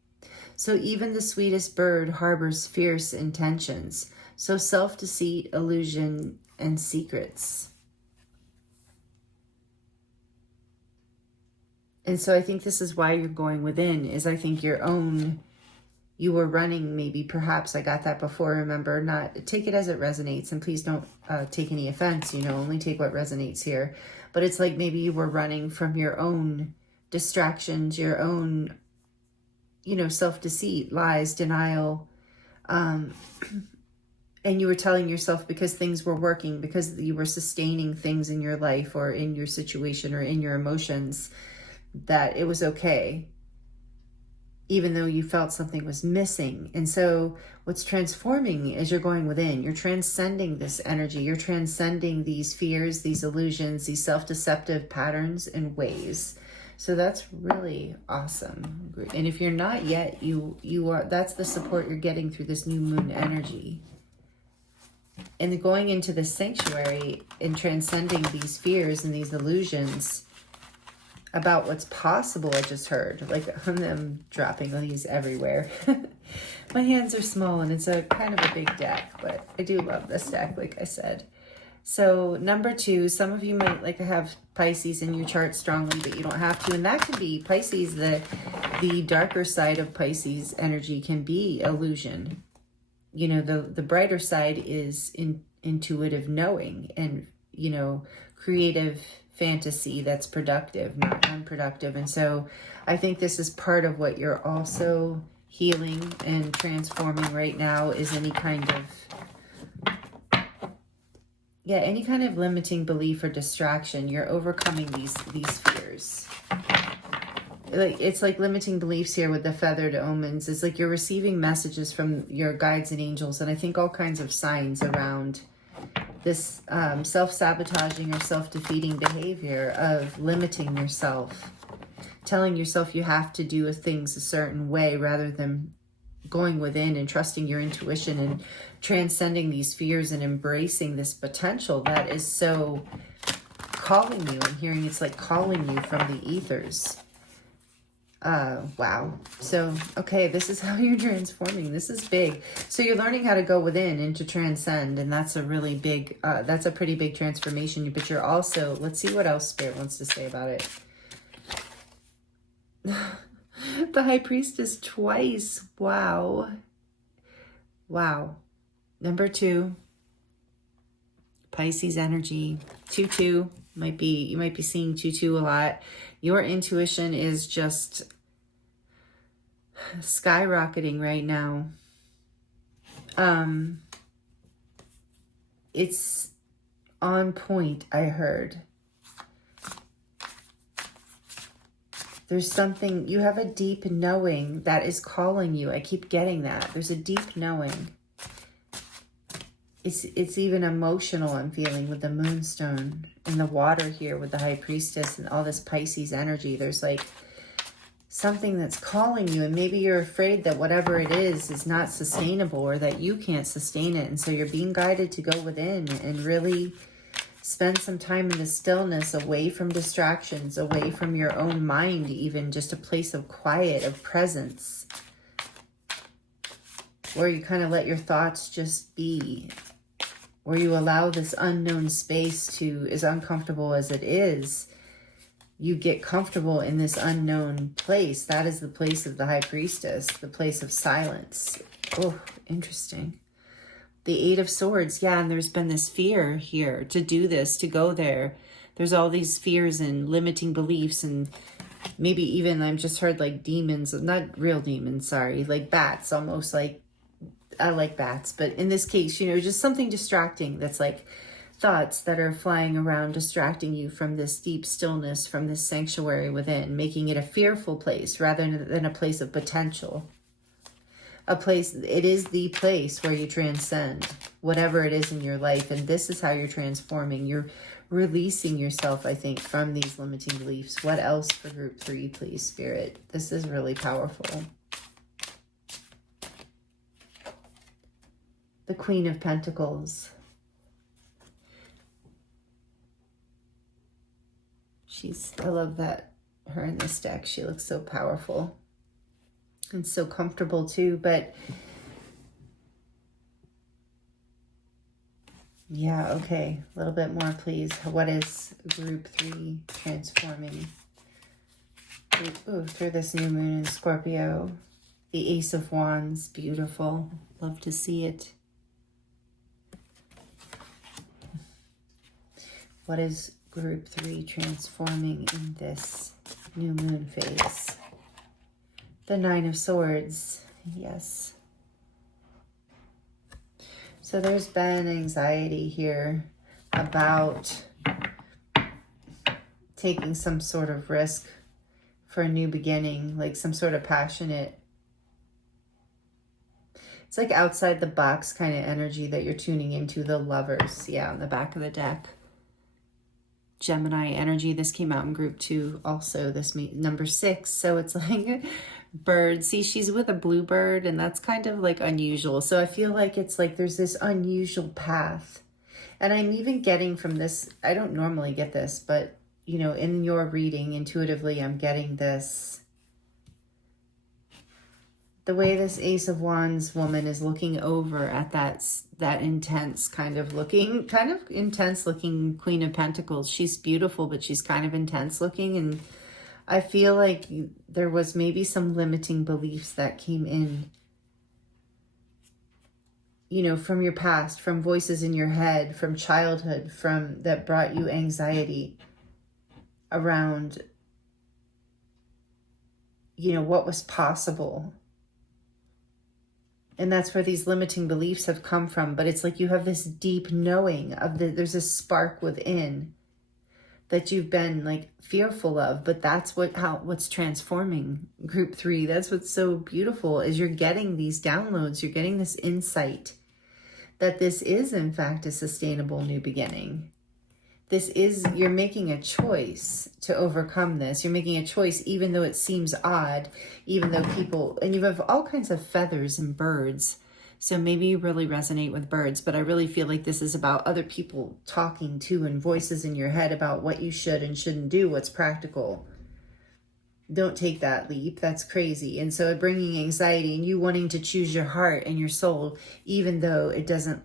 So even the sweetest bird harbors fierce intentions. So self-deceit, illusion, and secrets. And so I think this is why you're going within, is I think you were running, maybe, perhaps, I got that before, remember, not, take it as it resonates, and please don't take any offense, only take what resonates here. But it's like maybe you were running from your own distractions, your own, self-deceit, lies, denial, and you were telling yourself, because things were working, because you were sustaining things in your life or in your situation or in your emotions, that it was okay, even though you felt something was missing. And so what's transforming is you're going within, you're transcending this energy, you're transcending these fears, these illusions, these self-deceptive patterns and ways. So that's really awesome. And if you're not yet, you are, that's the support you're getting through this new moon energy. And going into the sanctuary and transcending these fears and these illusions about what's possible. I just heard, like, I'm dropping these everywhere. My hands are small and it's a kind of a big deck, but I do love this deck, like I said. So number 2, some of you might like to have Pisces in your chart strongly, but you don't have to. And that could be Pisces, the darker side of Pisces energy can be illusion. The brighter side is intuitive knowing and, creative fantasy that's productive, not unproductive. And so I think this is part of what you're also healing and transforming right now, is any kind of limiting belief or distraction. You're overcoming these fears. It's like limiting beliefs here with the feathered omens. It's like you're receiving messages from your guides and angels, and I think all kinds of signs around this self-sabotaging or self-defeating behavior of limiting yourself, telling yourself you have to do things a certain way rather than going within and trusting your intuition and transcending these fears and embracing this potential that is so calling you. I'm hearing it's like calling you from the ethers. Wow. So, okay, this is how you're transforming. This is big. So you're learning how to go within and to transcend, and that's a really big, that's a pretty big transformation. But you're also, let's see what else Spirit wants to say about it. The High Priestess twice. Wow. Wow. Number 2, Pisces energy, 2-2. You might be seeing 2-2 a lot. Your intuition is just skyrocketing right now. It's on point, I heard. There's something, you have a deep knowing that is calling you. I keep getting that. There's a deep knowing. It's even emotional, I'm feeling, with the moonstone and the water here with the High Priestess and all this Pisces energy. There's like something that's calling you, and maybe you're afraid that whatever it is not sustainable, or that you can't sustain it. And so you're being guided to go within and really spend some time in the stillness, away from distractions, away from your own mind, even just a place of quiet, of presence, where you kind of let your thoughts just be, where you allow this unknown space to, as uncomfortable as it is, you get comfortable in this unknown place. That is the place of the High Priestess, the place of silence. Oh, interesting. The 8 of Swords. Yeah, and there's been this fear here to do this, to go there. There's all these fears and limiting beliefs, and maybe even, I've just heard like demons, not real demons, sorry, like bats, almost like, I like bats, but in this case, just something distracting that's like thoughts that are flying around, distracting you from this deep stillness, from this sanctuary within, making it a fearful place rather than a place of potential. a place, it is the place where you transcend whatever it is in your life. And this is how you're transforming. You're releasing yourself, I think, from these limiting beliefs. What else for group 3, please, Spirit? This is really powerful. The Queen of Pentacles. I love that, her in this deck. She looks so powerful and so comfortable too, but yeah, okay. A little bit more, please. What is group 3 transforming through this new moon in Scorpio? The Ace of Wands, beautiful. Love to see it. What is group 3 transforming in this new moon phase? The Nine of Swords, yes. So there's been anxiety here about taking some sort of risk for a new beginning, like some sort of passionate, it's like outside the box kind of energy that you're tuning into. The Lovers, yeah, on the back of the deck. Gemini energy. This came out in group 2 also, this number 6. So it's like bird. See, she's with a bluebird, and that's kind of like unusual. So I feel like it's like there's this unusual path. And I'm even getting from this, I don't normally get this, but you know, in your reading, intuitively, I'm getting this. The way this Ace of Wands woman is looking over at that intense kind of intense looking Queen of Pentacles. She's beautiful, but she's kind of intense looking. And I feel like there was maybe some limiting beliefs that came in, you know, from your past, from voices in your head, from childhood, that brought you anxiety around, you know, what was possible. And that's where these limiting beliefs have come from. But it's like you have this deep knowing of there's a spark within that you've been like fearful of. But that's what's transforming group 3. That's what's so beautiful, is you're getting these downloads. You're getting this insight that this is in fact a sustainable new beginning. You're making a choice to overcome this. You're making a choice, even though it seems odd, even though and you have all kinds of feathers and birds. So maybe you really resonate with birds, but I really feel like this is about other people talking to and voices in your head about what you should and shouldn't do, what's practical. Don't take that leap. That's crazy. And so bringing anxiety and you wanting to choose your heart and your soul, even though it doesn't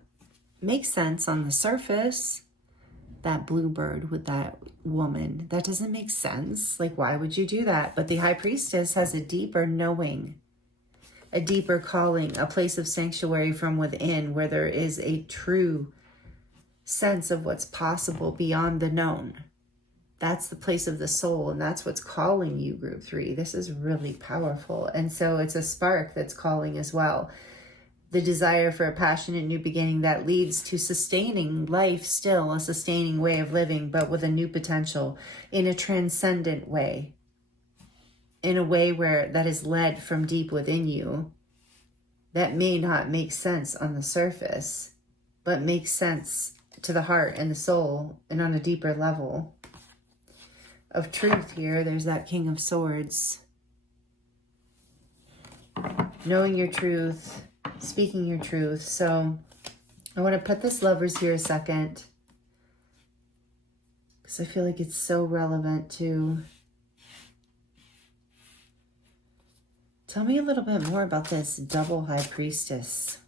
make sense on the surface. That bluebird with that woman, that doesn't make sense. Like, why would you do that? But the High Priestess has a deeper knowing, a deeper calling, a place of sanctuary from within, where there is a true sense of what's possible beyond the known. That's the place of the soul, and that's what's calling you, group 3. This is really powerful. And so it's a spark that's calling as well. The desire for a passionate new beginning that leads to sustaining life, still a sustaining way of living, but with a new potential, in a transcendent way, in a way where that is led from deep within you, that may not make sense on the surface, but makes sense to the heart and the soul, and on a deeper level of truth here. There's that King of Swords. Knowing your truth, speaking your truth. So I want to put this Lovers here a second, because I feel like it's so relevant to. Tell me a little bit more about this double High Priestess.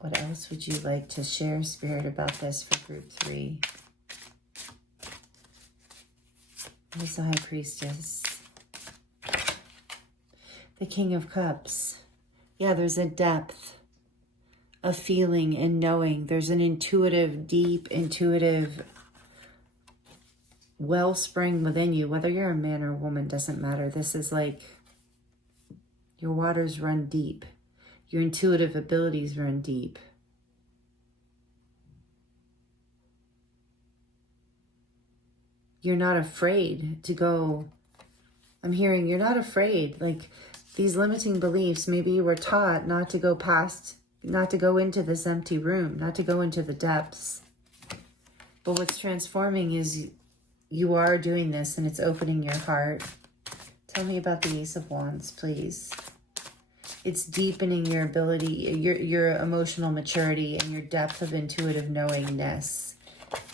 What else would you like to share, Spirit, about this for group 3? What is the High Priestess? The King of Cups. Yeah, there's a depth of feeling and knowing. There's an intuitive, deep, intuitive wellspring within you. Whether you're a man or a woman, doesn't matter. This is like your waters run deep. Your intuitive abilities run deep. You're not afraid to go. I'm hearing you're not afraid. Like, these limiting beliefs, maybe you were taught not to go past, not to go into this empty room, not to go into the depths. But what's transforming is you are doing this, and it's opening your heart. Tell me about the Ace of Wands, please. It's deepening your ability, your emotional maturity, and your depth of intuitive knowingness.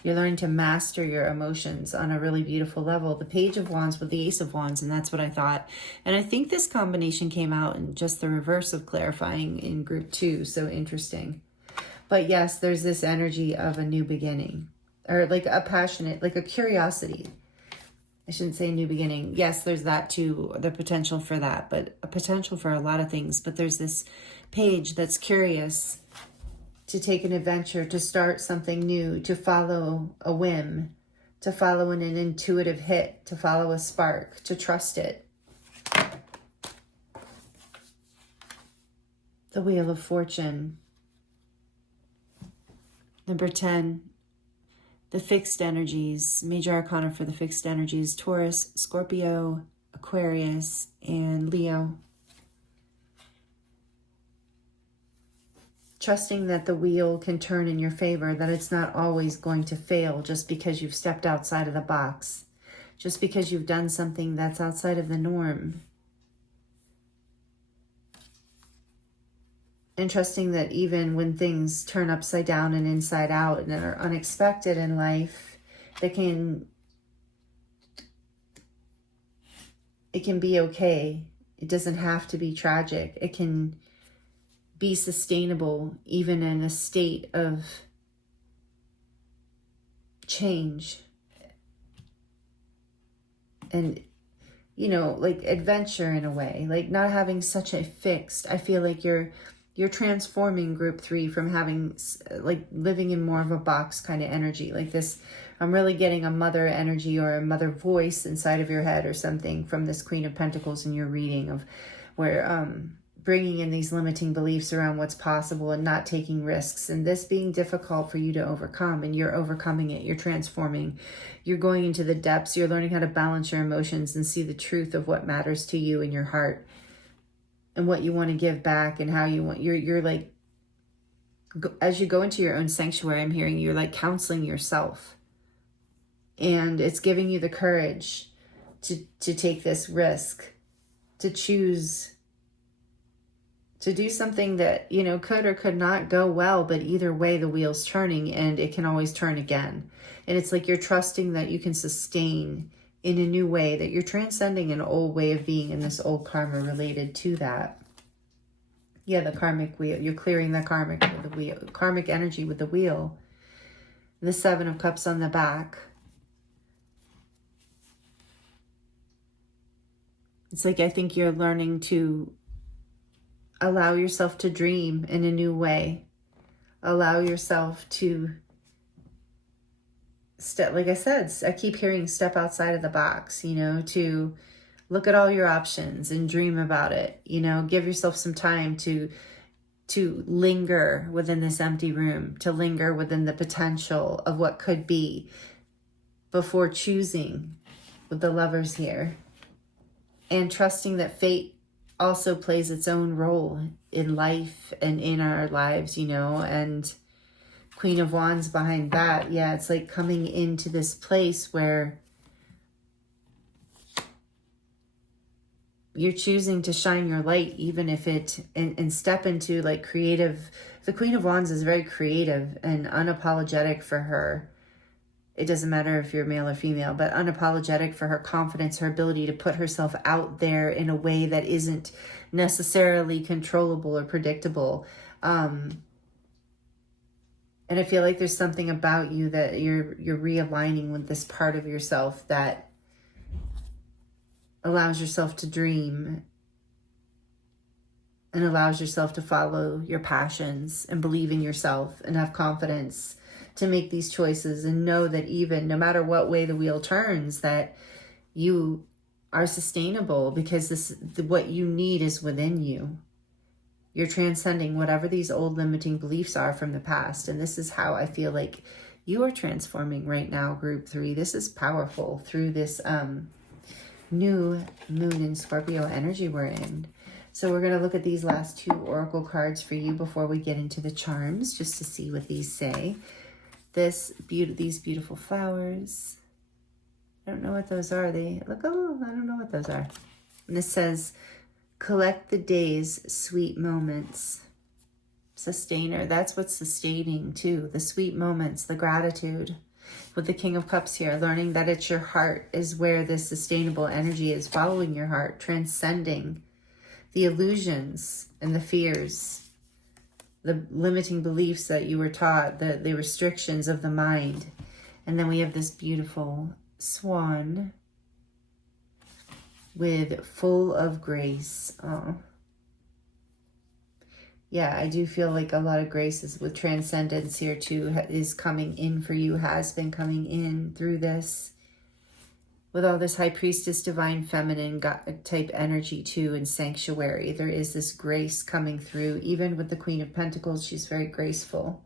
You're learning to master your emotions on a really beautiful level. The Page of Wands with the Ace of Wands, and that's what I thought. And I think this combination came out in just the reverse of clarifying in group 2. So interesting. But yes, there's this energy of a new beginning, or like a passionate, like a curiosity. I shouldn't say new beginning. Yes, there's that too, the potential for that, but a potential for a lot of things. But there's this page that's curious to take an adventure, to start something new, to follow a whim, to follow an intuitive hit, to follow a spark, to trust it. The Wheel of Fortune. Number 10. The fixed energies, major arcana for the fixed energies, Taurus, Scorpio, Aquarius, and Leo. Trusting that the wheel can turn in your favor, that it's not always going to fail just because you've stepped outside of the box, just because you've done something that's outside of the norm. And trusting that even when things turn upside down and inside out and are unexpected in life, it can be okay. It doesn't have to be tragic. It can be sustainable even in a state of change. And, you know, like adventure in a way, like not having such a fixed, I feel like you're transforming group 3 from having like living in more of a box kind of energy like this. I'm really getting a mother energy or a mother voice inside of your head or something from this Queen of Pentacles in your reading, of where bringing in these limiting beliefs around what's possible and not taking risks, and this being difficult for you to overcome, and you're overcoming it. You're transforming. You're going into the depths. You're learning how to balance your emotions and see the truth of what matters to you in your heart, and what you want to give back, and how you want, you're like, as you go into your own sanctuary, I'm hearing you're like counseling yourself, and it's giving you the courage to take this risk, to choose to do something that, you know, could or could not go well, but either way, the wheel's turning and it can always turn again. And it's like you're trusting that you can sustain in a new way, that you're transcending an old way of being and this old karma related to that. Yeah, the karmic wheel. You're clearing the karmic with the wheel, karmic energy with the wheel. The 7 of Cups on the back. It's like, I think you're learning to allow yourself to dream in a new way. Allow yourself to step, like I said, I keep hearing step outside of the box, you know, to look at all your options and dream about it, you know, give yourself some time to linger within this empty room, to linger within the potential of what could be before choosing with the Lovers here, and trusting that fate also plays its own role in life and in our lives, you know. And Queen of Wands behind that, yeah, it's like coming into this place where you're choosing to shine your light, even if it, and step into like creative. The Queen of Wands is very creative and unapologetic for her. It doesn't matter if you're male or female, but unapologetic for her confidence, her ability to put herself out there in a way that isn't necessarily controllable or predictable. And I feel like there's something about you that you're realigning with this part of yourself that allows yourself to dream and allows yourself to follow your passions and believe in yourself and have confidence to make these choices, and know that even no matter what way the wheel turns, that you are sustainable, because what you need is within you. You're transcending whatever these old limiting beliefs are from the past. And this is how I feel like you are transforming right now, group 3. This is powerful through this new moon in Scorpio energy we're in. So we're going to look at these last 2 oracle cards for you before we get into the charms, just to see what these say. These beautiful flowers. I don't know what those are. They look, oh, I don't know what those are. And this says, collect the day's sweet moments. Sustainer, that's what's sustaining too. The sweet moments, the gratitude. With the King of Cups here, learning that it's your heart is where this sustainable energy is, following your heart, transcending the illusions and the fears, the limiting beliefs that you were taught, the restrictions of the mind. And then we have this beautiful swan with full of grace. Oh. Yeah, I do feel like a lot of grace with transcendence here too is coming in for you, has been coming in through this. With all this High Priestess, Divine Feminine type energy too, and Sanctuary, there is this grace coming through. Even with the Queen of Pentacles, she's very graceful.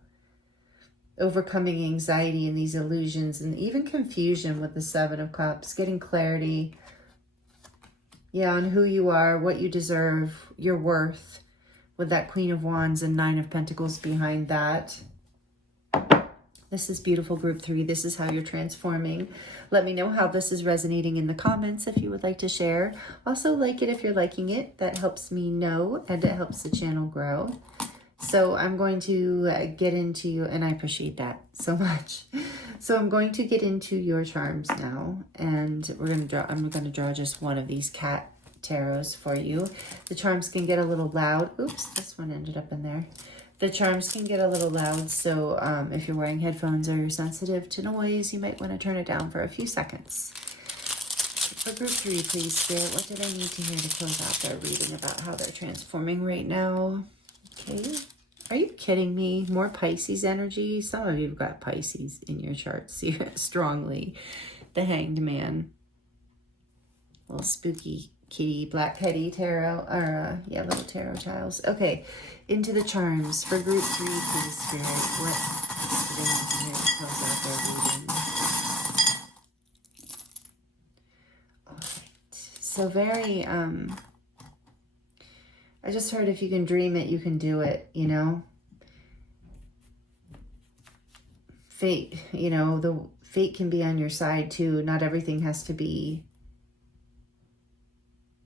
Overcoming anxiety and these illusions and even confusion with the Seven of Cups, getting clarity, yeah, on who you are, what you deserve, your worth. With that Queen of Wands and Nine of Pentacles behind that. This is beautiful, group 3. This is how you're transforming. Let me know how this is resonating in the comments if you would like to share. Also, like it if you're liking it. That helps me know and it helps the channel grow. So I'm going to get into, and I appreciate that so much. So I'm going to get into your charms now, and I'm going to draw just one of these cat tarots for you. The charms can get a little loud. Oops, this one ended up in there. The charms can get a little loud, so if you're wearing headphones or you're sensitive to noise, you might want to turn it down for a few seconds. For group 3, please, Spirit, what did I need to hear to close out their reading about how they're transforming right now? Okay. Are you kidding me? More Pisces energy? Some of you have got Pisces in your charts here strongly. The Hanged Man. A little spooky kitty, black Hetty tarot, or yeah, little tarot tiles. Okay, into the charms for group 3, please, Spirit. What do they need to hear to close out their reading? All right. So very, I just heard if you can dream it, you can do it, you know? Fate, you know, the fate can be on your side too. Not everything has to be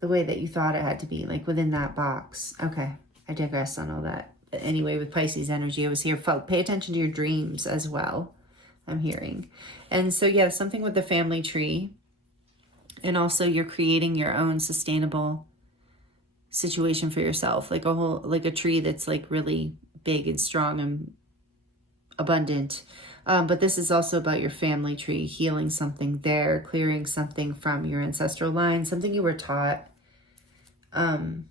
the way that you thought it had to be, like within that box. Okay, I digress on all that. But anyway, with Pisces energy, I was here. Pay attention to your dreams as well, I'm hearing. And so, yeah, something with the family tree. And also you're creating your own sustainable situation for yourself. Like a tree that's like really big and strong and abundant. But this is also about your family tree, healing something there, clearing something from your ancestral line, something you were taught. You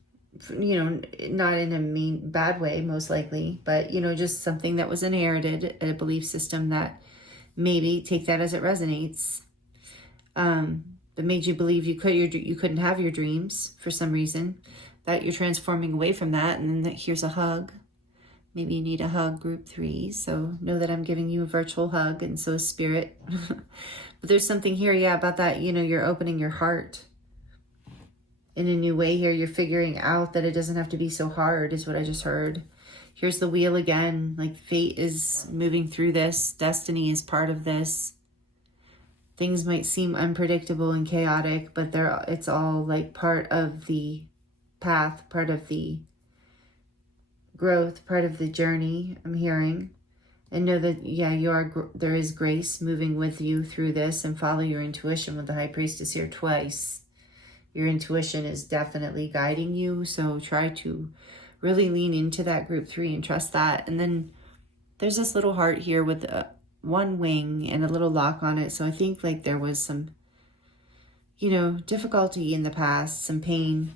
know, not in a bad way, most likely, but, you know, just something that was inherited, a belief system that maybe, take that as it resonates, that made you believe you couldn't have your dreams for some reason, that you're transforming away from that. And then here's a hug. Maybe you need a hug, group 3. So know that I'm giving you a virtual hug, and so is Spirit. But there's something here, yeah, about that, you know, you're opening your heart in a new way here. You're figuring out that it doesn't have to be so hard, is what I just heard. Here's the wheel again. Like fate is moving through this. Destiny is part of this. Things might seem unpredictable and chaotic, but it's all like part of the path, part of the growth, part of the journey, I'm hearing. And know that, yeah, there is grace moving with you through this, and follow your intuition with the High Priestess here twice. Your intuition is definitely guiding you, so try to really lean into that, group 3, and trust that. And then there's this little heart here with one wing and a little lock on it. So I think like there was some, you know, difficulty in the past, some pain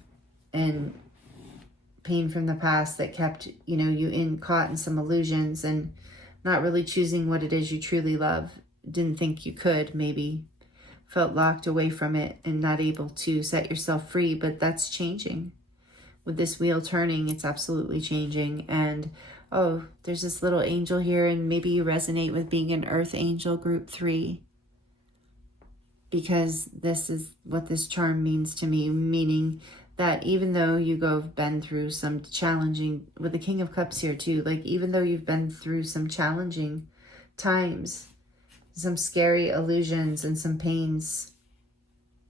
from the past that kept, you know, you caught in some illusions and not really choosing what it is you truly love. Didn't think you could, maybe felt locked away from it and not able to set yourself free. But that's changing. With this wheel turning, it's absolutely changing. And oh, there's this little angel here, and maybe you resonate with being an earth angel, group 3, because this is what this charm means to me, meaning that even though have been through some challenging, with the King of Cups here too, like even though you've been through some challenging times, some scary illusions and some pains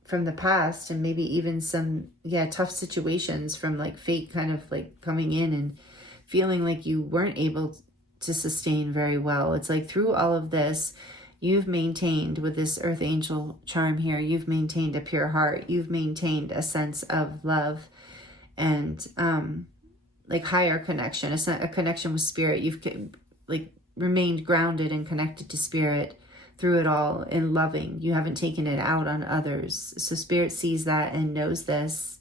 from the past, and maybe even some, tough situations from like fate kind of like coming in and feeling like you weren't able to sustain very well. It's like through all of this, you've maintained, with this Earth Angel charm here, you've maintained a pure heart. You've maintained a sense of love and like higher connection, a connection with spirit. You've like remained grounded and connected to spirit through it all, and loving. You haven't taken it out on others. So spirit sees that and knows this.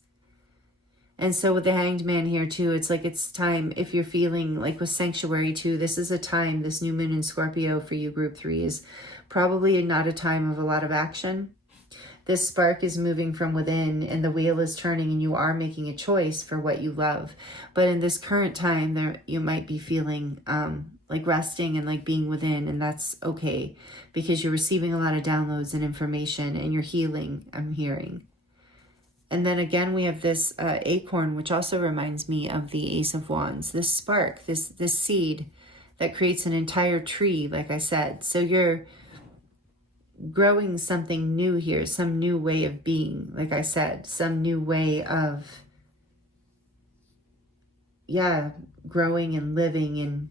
And so with the Hanged Man here too, it's like it's time, if you're feeling like with Sanctuary too, this is a time, this new moon in Scorpio for you, group 3, is probably not a time of a lot of action. This spark is moving from within, and the wheel is turning, and you are making a choice for what you love. But in this current time, there you might be feeling like resting and like being within, and that's okay, because you're receiving a lot of downloads and information, and you're healing, I'm hearing. And then again, we have this acorn, which also reminds me of the Ace of Wands, this spark, this seed that creates an entire tree, like I said. So you're growing something new here, some new way of being, like I said, some new way of, growing and living and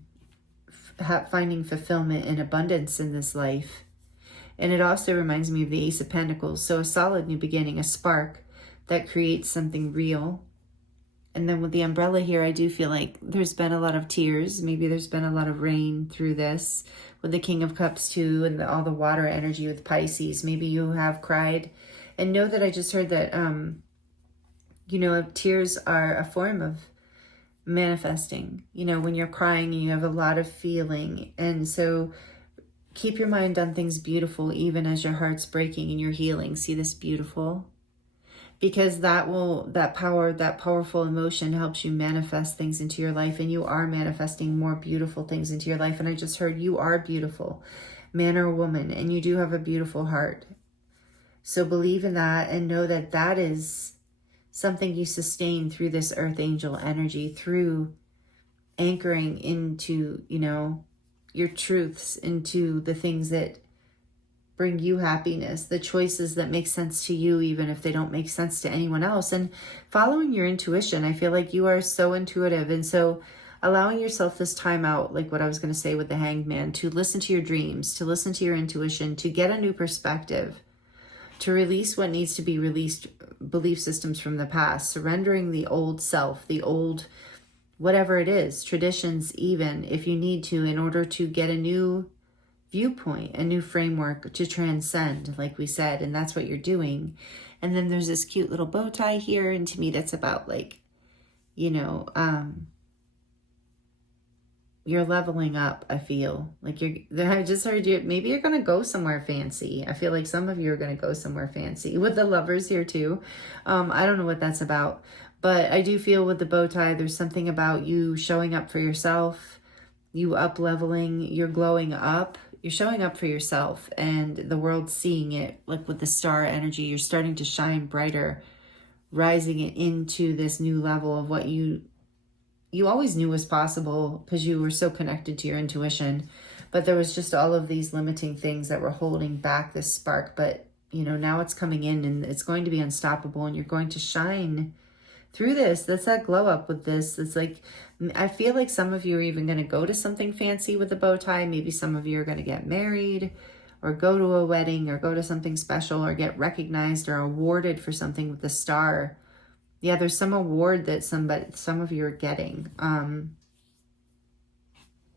finding fulfillment and abundance in this life. And it also reminds me of the Ace of Pentacles. So a solid new beginning, a spark that creates something real. And then with the umbrella here, I do feel like there's been a lot of tears. Maybe there's been a lot of rain through this, with the King of Cups too, and all the water energy with Pisces. Maybe you have cried. And know that I just heard that, tears are a form of manifesting. When you're crying, you have a lot of feeling. And so keep your mind on things beautiful, even as your heart's breaking and you're healing. See this beautiful? Because that powerful emotion helps you manifest things into your life, and you are manifesting more beautiful things into your life. And I just heard you are beautiful, man or woman, and you do have a beautiful heart. So believe in that, and know that that is something you sustain through this Earth Angel energy, through anchoring into, your truths, into the things that bring you happiness, the choices that make sense to you, even if they don't make sense to anyone else. And following your intuition, I feel like you are so intuitive. And so allowing yourself this time out, like what I was going to say with the Hanged Man, to listen to your dreams, to listen to your intuition, to get a new perspective, to release what needs to be released, belief systems from the past, surrendering the old self, the old, whatever it is, traditions, even if you need to, in order to get a new viewpoint, a new framework to transcend, like we said. And that's what you're doing. And then there's this cute little bow tie here, and to me that's about like, you're leveling up. I feel like I just heard you, maybe you're gonna go somewhere fancy. I feel like some of you are gonna go somewhere fancy, with the Lovers here too. I don't know what that's about, but I do feel with the bow tie, there's something about you showing up for yourself, you up leveling, you're glowing up. You're showing up for yourself, and the world's seeing it, like with the star energy. You're starting to shine brighter, rising it into this new level of what you always knew was possible, because you were so connected to your intuition. But there was just all of these limiting things that were holding back this spark. But, now it's coming in, and it's going to be unstoppable, and you're going to shine through this. That's that glow up with this. It's like, I feel like some of you are even going to go to something fancy with the bow tie. Maybe some of you are going to get married, or go to a wedding, or go to something special, or get recognized or awarded for something with the star. Yeah, there's some award that some of you are getting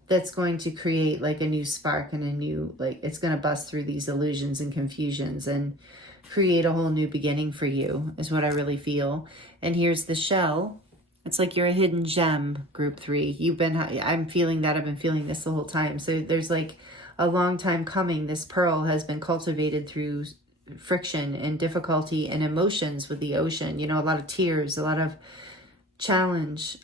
that's going to create like a new spark and a new, like, it's going to bust through these illusions and confusions and create a whole new beginning for you, is what I really feel. And here's the shell. It's like you're a hidden gem, group 3. I'm feeling that. I've been feeling this the whole time. So there's like a long time coming. This pearl has been cultivated through friction and difficulty and emotions with the ocean. A lot of tears, a lot of challenge.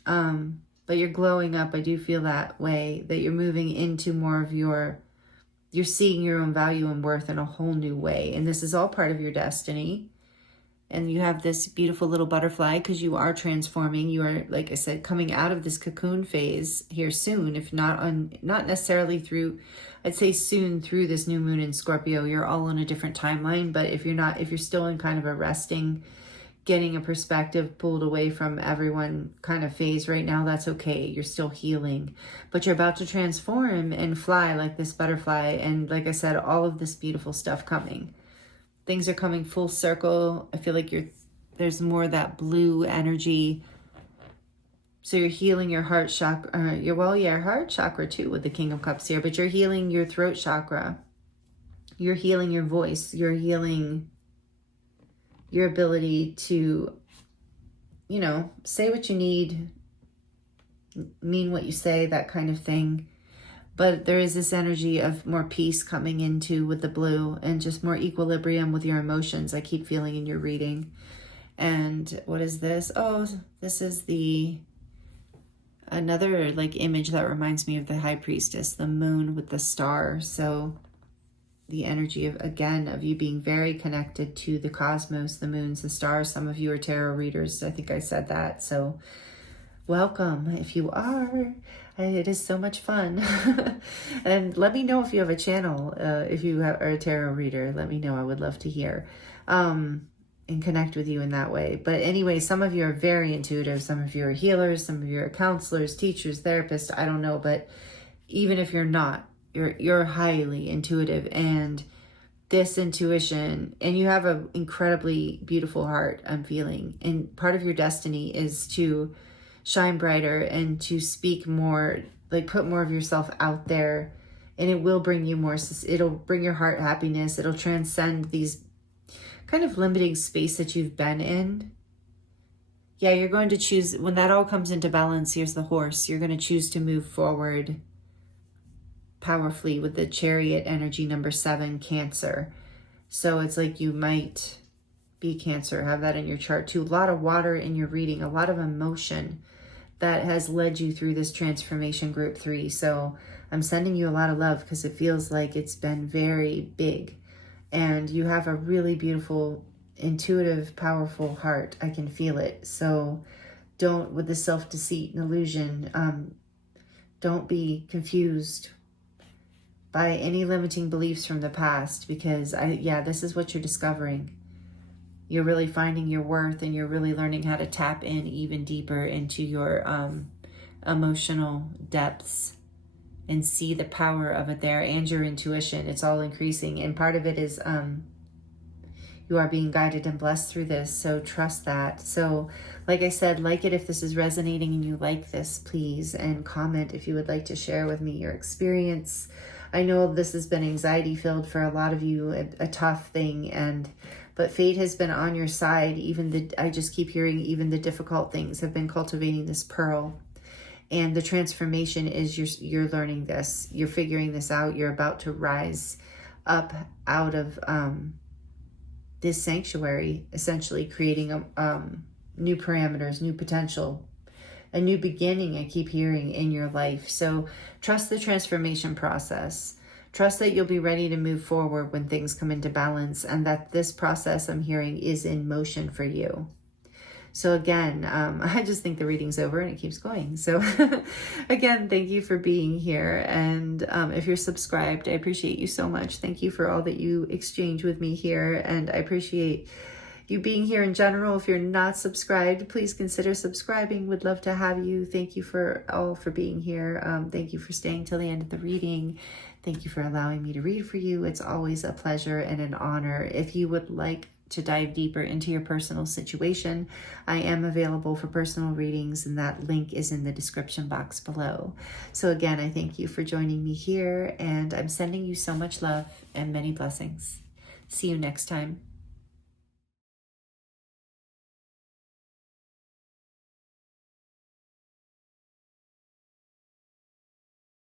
But you're glowing up. I do feel that way, that you're moving into more of you're seeing your own value and worth in a whole new way. And this is all part of your destiny. And you have this beautiful little butterfly because you are transforming. You are, like I said, coming out of this cocoon phase here soon, if not necessarily through, I'd say soon through this new moon in Scorpio. You're all on a different timeline, but if you're still in kind of a resting, getting a perspective, pulled away from everyone kind of phase right now, that's okay. You're still healing, but you're about to transform and fly like this butterfly. And like I said, all of this beautiful stuff coming. Things are coming full circle. I feel like there's more of that blue energy. So you're healing your heart chakra, your heart chakra too with the King of Cups here, but you're healing your throat chakra. You're healing your voice. You're healing your ability to, say what you need, mean what you say, that kind of thing. But there is this energy of more peace coming into with the blue and just more equilibrium with your emotions. I keep feeling in your reading. And what is this? Oh, this is another like image that reminds me of the High Priestess, the moon with the star. So the energy of you being very connected to the cosmos, the moons, the stars. Some of you are tarot readers. I think I said that. So welcome if you are. It is so much fun. And let me know if you have a channel. If you are a tarot reader, let me know. I would love to hear and connect with you in that way. But anyway, some of you are very intuitive. Some of you are healers. Some of you are counselors, teachers, therapists. I don't know. But even if you're not, you're highly intuitive, and this intuition, and you have an incredibly beautiful heart, I'm feeling. And part of your destiny is to shine brighter and to speak more, like put more of yourself out there, and it will bring you more, it'll bring your heart happiness. It'll transcend these kind of limiting space that you've been in. Yeah, you're going to choose, when that all comes into balance, here's the horse, you're going to choose to move forward powerfully with the Chariot energy, number 7, Cancer. So it's like you might be Cancer, have that in your chart too. A lot of water in your reading, a lot of emotion that has led you through this transformation, group 3. So I'm sending you a lot of love because it feels like it's been very big, and you have a really beautiful, intuitive, powerful heart. I can feel it. So don't, with the self-deceit and illusion, don't be confused by any limiting beliefs from the past, because this is what you're discovering. You're really finding your worth, and you're really learning how to tap in even deeper into your emotional depths and see the power of it there, and your intuition. It's all increasing, and part of it is you are being guided and blessed through this, so trust that. So like I said, like it if this is resonating and you like this, please, and comment if you would like to share with me your experience. I know this has been anxiety filled for a lot of you, a tough thing, but fate has been on your side. I just keep hearing even the difficult things have been cultivating this pearl. And the transformation is you're learning this, you're figuring this out, you're about to rise up out of this sanctuary, essentially creating new parameters, new potential, a new beginning. I keep hearing in your life. So trust the transformation process. Trust that you'll be ready to move forward when things come into balance, and that this process, I'm hearing, is in motion for you. So again, I just think the reading's over and it keeps going. So again, thank you for being here. And if you're subscribed, I appreciate you so much. Thank you for all that you exchange with me here. And I appreciate you being here in general. If you're not subscribed, please consider subscribing. Would love to have you. Thank you for being here. Thank you for staying till the end of the reading. Thank you for allowing me to read for you. It's always a pleasure and an honor. If you would like to dive deeper into your personal situation, I am available for personal readings, and that link is in the description box below. So again, I thank you for joining me here, and I'm sending you so much love and many blessings. See you next time.